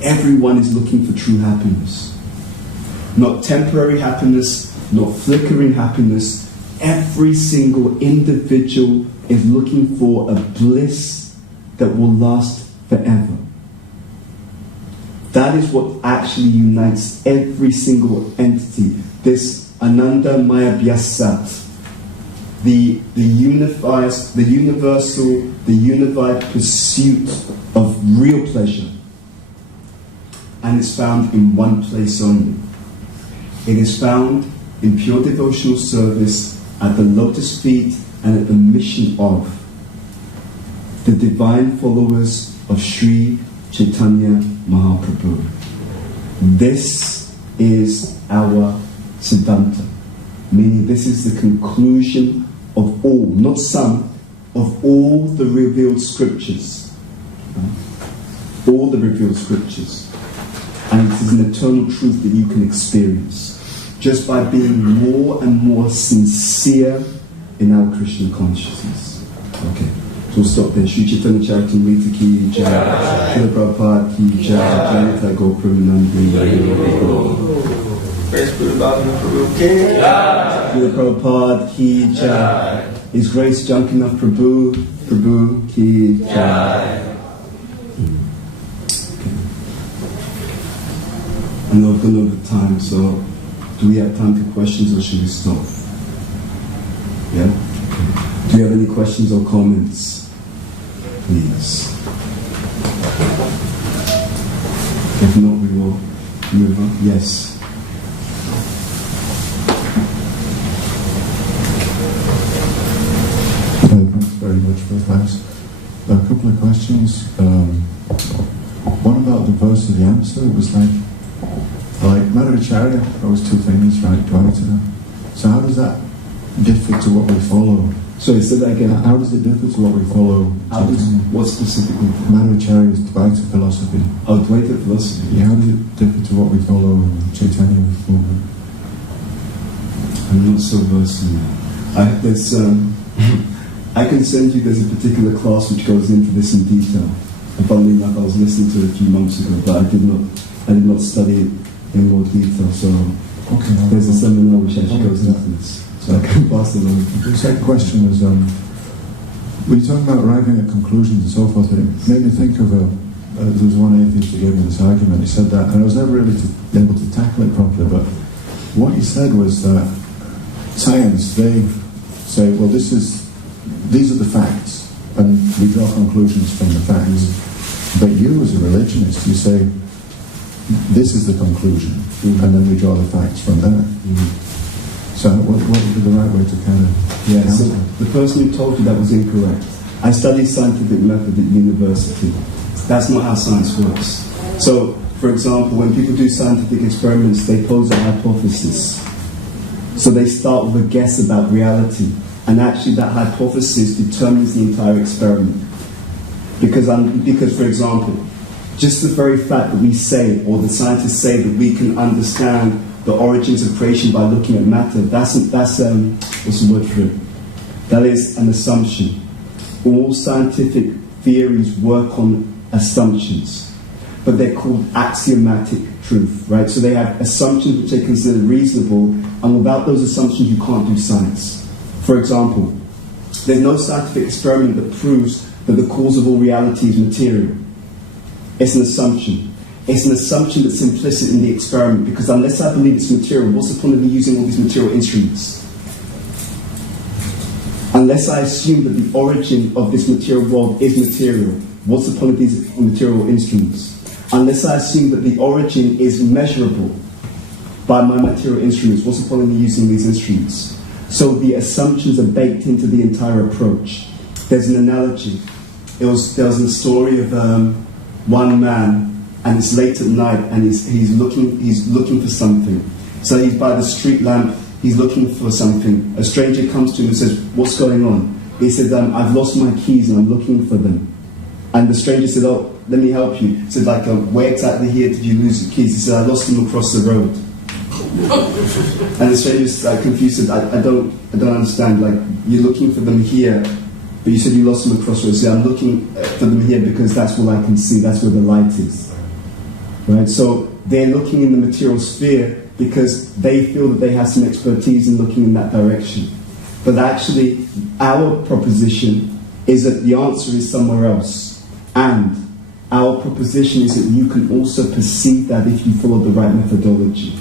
is looking for true happiness. Not temporary happiness, not flickering happiness, Every single individual is looking for a bliss that will last forever. That is what actually unites every single entity. This Ananda Maya Vyasat, the universal, the unified pursuit of real pleasure. And it's found in one place only. It is found in pure devotional service at the lotus feet and at the mission of the divine followers of Sri Chaitanya Mahaprabhu. This is our Siddhanta, meaning this is the conclusion of all, not some, of all the revealed scriptures. All the revealed scriptures. And it is an eternal truth that you can experience just by being more and more sincere in our Krishna consciousness. Okay, so we'll stop there. Shri Chaitanya Charitamrita ki jai, Srila Prabhupada ki jai, Janata Gopramanandi. Praise Bhuta Bhavana Prabhu ki jai. Srila Prabhupada ki jai. Is Grace Jankanath Prabhu ki jai. I know I've gone over time, so do we have time for questions or should we stop? Yeah? Do you have any questions or comments? Please. If not, we will move on. Yes. Thanks very much for the class. A couple of questions. One about the verse of the answer. It was like Madhvacharya, that was two things, right? Dvaita. So how does that differ to what we follow? So say that again. How does it differ to what we follow? What specifically? Madhvacharya's Dvaita philosophy. Oh, Dvaita philosophy. Yeah, how does it differ to what we follow in Chaitanya movement? I'm not so versed in that. I can send you, there's a particular class which goes into this in detail. And funnily enough, I was listening to it a few months ago, but I did not study it in more detail, so okay, there's a seminar which actually goes into this, so I can pass it on. The second question was, when you're talking about arriving at conclusions and so forth, it made me think of there was one atheist who gave me this argument. He said that, and I was never really able to tackle it properly, but what he said was that science, they say, well, these are the facts, and we draw conclusions from the facts. But you, as a religionist, you say, this is the conclusion, and then we draw the facts from there. So what would be the right way to kind of... Yeah, so the person who told you that was incorrect. I studied scientific method at university. That's not how science works. So, for example, when people do scientific experiments, they pose a hypothesis. So they start with a guess about reality, and actually that hypothesis determines the entire experiment. Because, for example, just the very fact that we say, or the scientists say, that we can understand the origins of creation by looking at matter, that's what's the word for it? That is an assumption. All scientific theories work on assumptions, but they're called axiomatic truth, right? So they have assumptions which they consider reasonable, and without those assumptions you can't do science. For example, there's no scientific experiment that proves that the cause of all reality is material. It's an assumption. It's an assumption that's implicit in the experiment, because unless I believe it's material, what's the point of me using all these material instruments? Unless I assume that the origin of this material world is material, what's the point of these material instruments? Unless I assume that the origin is measurable by my material instruments, what's the point of me using these instruments? So the assumptions are baked into the entire approach. There's an analogy. There was a story of one man, and it's late at night, and he's looking for something. So he's by the street lamp, he's looking for something. A stranger comes to him and says, "What's going on?" He said, "I've lost my keys and I'm looking for them." And the stranger said, "Oh, let me help you." He said, "Where exactly here did you lose your keys?" He said, "I lost them across the road." And the stranger's confused, said, I don't understand. You're looking for them here, but you said you lost them across the road. He said, "I'm looking for them here because that's what I can see. That's where the light is." Right? So they're looking in the material sphere because they feel that they have some expertise in looking in that direction. But actually, our proposition is that the answer is somewhere else. And our proposition is that you can also perceive that if you follow the right methodology.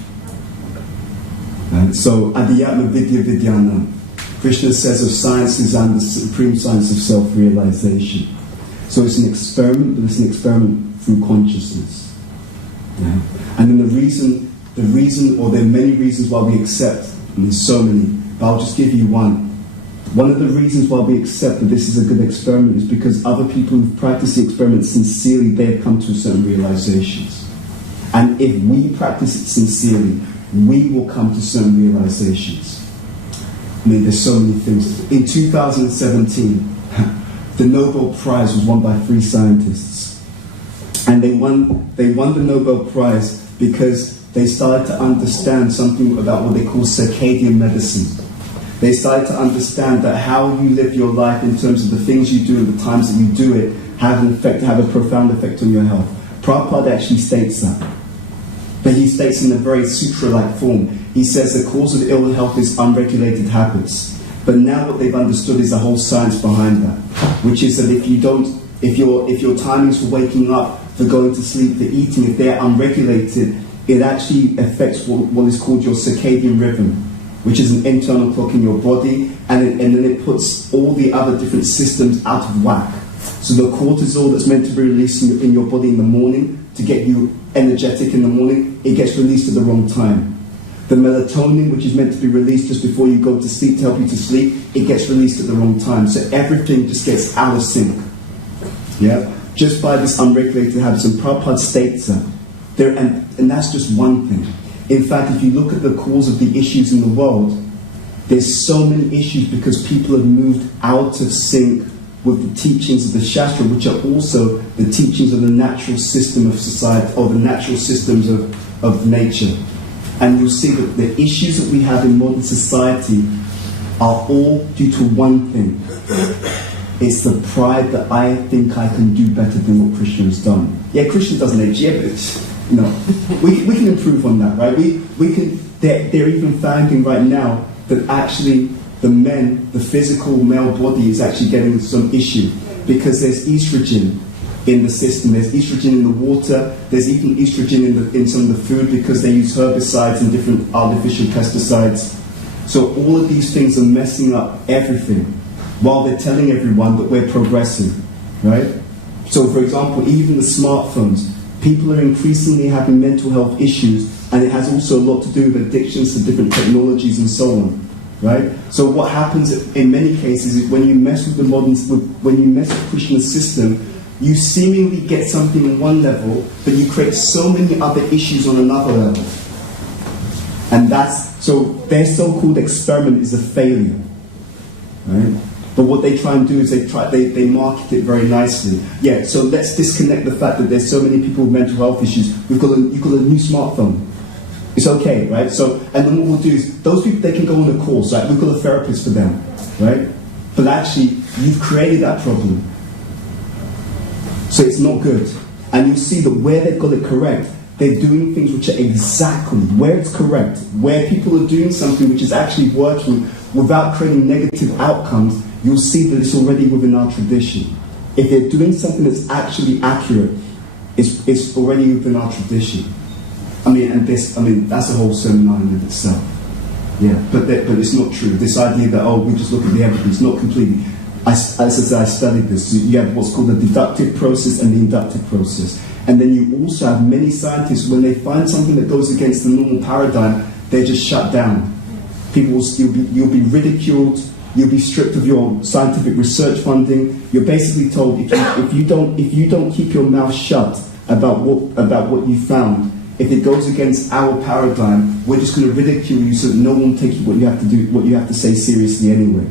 And so, Adhyatma Vidya Vidyana, Krishna says of sciences and the supreme science of self-realization. So it's an experiment, but it's an experiment through consciousness. Yeah? And then the reason, or there are many reasons why we accept, and there's so many, but I'll just give you one. One of the reasons why we accept that this is a good experiment is because other people who've practiced the experiment sincerely, they have come to certain realizations. And if we practice it sincerely, we will come to certain realizations. I mean, there's so many things. In 2017, the Nobel Prize was won by 3 scientists. And they won the Nobel Prize because they started to understand something about what they call circadian medicine. They started to understand that how you live your life in terms of the things you do and the times that you do it have a profound effect on your health. Prabhupada actually states that. But he states in a very sutra-like form. He says the cause of ill health is unregulated habits. But now what they've understood is the whole science behind that, which is that if your timings for waking up, for going to sleep, for eating, if they're unregulated, it actually affects what is called your circadian rhythm, which is an internal clock in your body, and then it puts all the other different systems out of whack. So the cortisol that's meant to be released in your body in the morning to get you energetic in the morning, it gets released at the wrong time. The melatonin, which is meant to be released just before you go to sleep to help you to sleep, it gets released at the wrong time. So everything just gets out of sync. Yeah? Just by this unregulated habits. And Prabhupada states that. And that's just one thing. In fact, if you look at the cause of the issues in the world, there's so many issues because people have moved out of sync with the teachings of the Shastra, which are also the teachings of the natural system of society, or the natural systems of nature. And you'll see that the issues that we have in modern society are all due to one thing. It's the pride that I think I can do better than what Krishna has done. Yeah, Krishna doesn't age yet, but we can improve on that, right? We can. They're even finding right now that actually the physical male body is actually getting some issue because there's estrogen in the system, there's estrogen in the water, there's even estrogen in some of the food because they use herbicides and different artificial pesticides. So all of these things are messing up everything while they're telling everyone that we're progressing, right? So for example, even the smartphones, people are increasingly having mental health issues, and it has also a lot to do with addictions to different technologies and so on. Right? So what happens in many cases is when you mess with when you mess with Krishna's system, you seemingly get something on one level, but you create so many other issues on another level. And so their so-called experiment is a failure. Right? But what they try and do is they market it very nicely. Yeah, so let's disconnect the fact that there's so many people with mental health issues. You've got a new smartphone. It's okay, right? So, and then what we'll do is, those people, they can go on a course, right? We've got a therapist for them, right? But actually, you've created that problem. So it's not good. And you'll see that where they've got it correct, they're doing things which are exactly where it's correct, where people are doing something which is actually working without creating negative outcomes, you'll see that it's already within our tradition. If they're doing something that's actually accurate, it's already within our tradition. That's a whole seminar in itself. Yeah, but it's not true. This idea that, we just look at the evidence, not completely. As I said, I studied this. So you have what's called the deductive process and the inductive process. And then you also have many scientists, when they find something that goes against the normal paradigm, they're just shut down. You'll be ridiculed, you'll be stripped of your scientific research funding. You're basically told, if you don't keep your mouth shut about what you found, if it goes against our paradigm, we're just going to ridicule you so that no one will take what you have to do, what you have to say seriously anyway.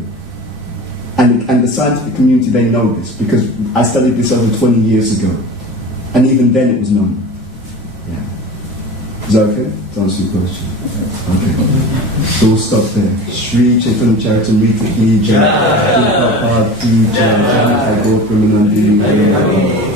And the scientific community, they know this, because I studied this over 20 years ago. And even then it was known. Yeah. Is that okay? To answer your question? Okay. So we'll stop there. Shri Chaitanya Charitamrita Ki Jai. Prabhupada Ki Jai. Jai Tagore Premanandi.